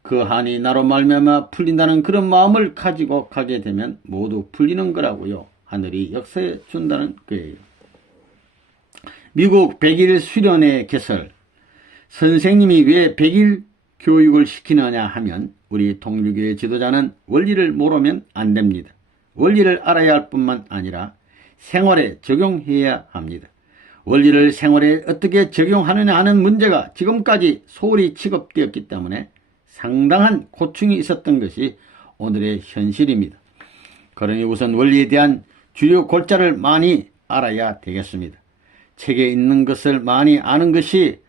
그 한이 나로 말미암아 풀린다는 그런 마음을 가지고 가게 되면 모두 풀리는 거라고요. 하늘이 역사해 준다는 거예요. 미국 100일 수련회 개설. 선생님이 왜 100일 교육을 시키느냐 하면 우리 통일교의 지도자는 원리를 모르면 안 됩니다. 원리를 알아야 할 뿐만 아니라 생활에 적용해야 합니다. 원리를 생활에 어떻게 적용하느냐 하는 문제가 지금까지 소홀히 취급되었기 때문에 상당한 고충이 있었던 것이 오늘의 현실입니다. 그러니 우선 원리에 대한 주요 골자를 많이 알아야 되겠습니다. 책에 있는 것을 많이 아는 것이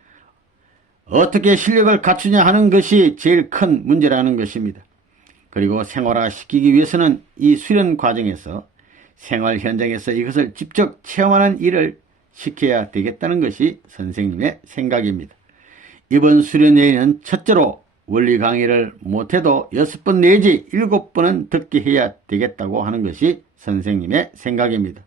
어떻게 실력을 갖추냐 하는 것이 제일 큰 문제라는 것입니다. 그리고 생활화시키기 위해서는 이 수련 과정에서 생활 현장에서 이것을 직접 체험하는 일을 시켜야 되겠다는 것이 선생님의 생각입니다. 이번 수련회에는 첫째로 원리 강의를 못해도 6번 내지 7번은 듣게 해야 되겠다고 하는 것이 선생님의 생각입니다.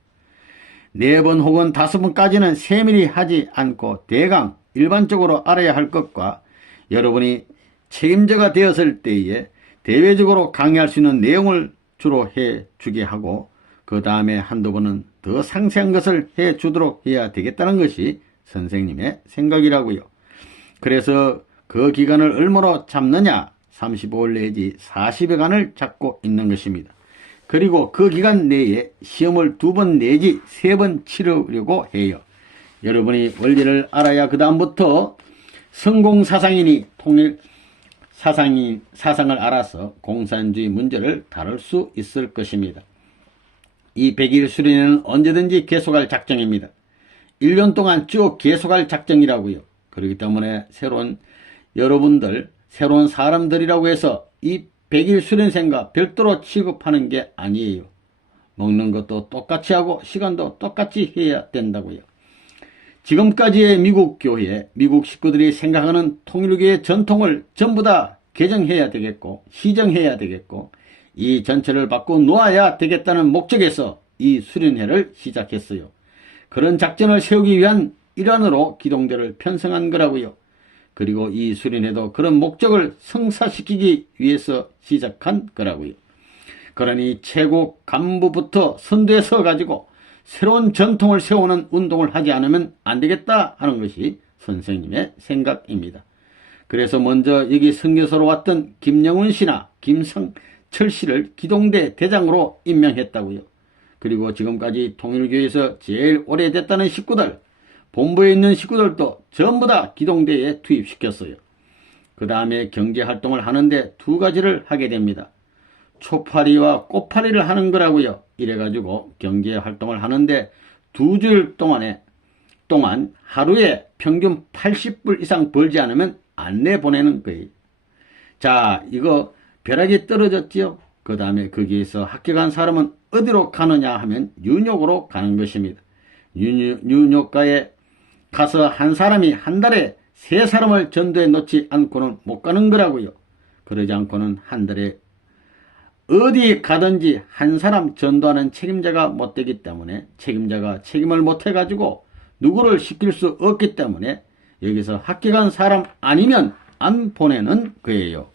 4번 혹은 5번까지는 세밀히 하지 않고 대강 일반적으로 알아야 할 것과 여러분이 책임자가 되었을 때에 대외적으로 강의할 수 있는 내용을 주로 해주게 하고 그 다음에 한두 번은 더 상세한 것을 해주도록 해야 되겠다는 것이 선생님의 생각이라고요. 그래서 그 기간을 얼마로 잡느냐? 35일 내지 40여간을 잡고 있는 것입니다. 그리고 그 기간 내에 시험을 2번 내지 3번 치르려고 해요. 여러분이 원리를 알아야 그 다음부터 성공사상인이 통일 사상을 알아서 공산주의 문제를 다룰 수 있을 것입니다. 이 100일 수련회는 언제든지 계속할 작정입니다. 1년 동안 쭉 계속할 작정이라고요. 그렇기 때문에 여러분들 새로운 사람들이라고 해서 이 100일 수련생과 별도로 취급하는 게 아니에요. 먹는 것도 똑같이 하고 시간도 똑같이 해야 된다고요. 지금까지의 미국 교회, 미국 식구들이 생각하는 통일교의 전통을 전부 다 개정해야 되겠고 시정해야 되겠고 이 전체를 바꿔 놓아야 되겠다는 목적에서 이 수련회를 시작했어요. 그런 작전을 세우기 위한 일환으로 기동대를 편성한 거라고요. 그리고 이 수련회도 그런 목적을 성사시키기 위해서 시작한 거라고요. 그러니 최고 간부부터 선두에 서가지고 새로운 전통을 세우는 운동을 하지 않으면 안 되겠다 하는 것이 선생님의 생각입니다. 그래서 먼저 여기 선교사로 왔던 김영훈 씨나 김성철 씨를 기동대 대장으로 임명했다고요. 그리고 지금까지 통일교에서 제일 오래됐다는 식구들, 본부에 있는 식구들도 전부 다 기동대에 투입시켰어요. 그 다음에 경제활동을 하는데 2가지를 하게 됩니다. 초파리와 꽃파리를 하는 거라고요. 이래가지고 경제 활동을 하는데 2주일 동안 하루에 평균 80불 이상 벌지 않으면 안 내보내는 거예요. 자, 이거 벼락이 떨어졌지요. 그 다음에 거기에서 합격한 사람은 어디로 가느냐 하면 뉴욕으로 가는 것입니다. 뉴욕가에 가서 한 사람이 한 달에 3사람을 전도해 놓지 않고는 못 가는 거라고요. 그러지 않고는 한 달에 어디 가든지 한 사람 전도하는 책임자가 못 되기 때문에 책임자가 책임을 못 해가지고 누구를 시킬 수 없기 때문에 여기서 합격한 사람 아니면 안 보내는 거예요.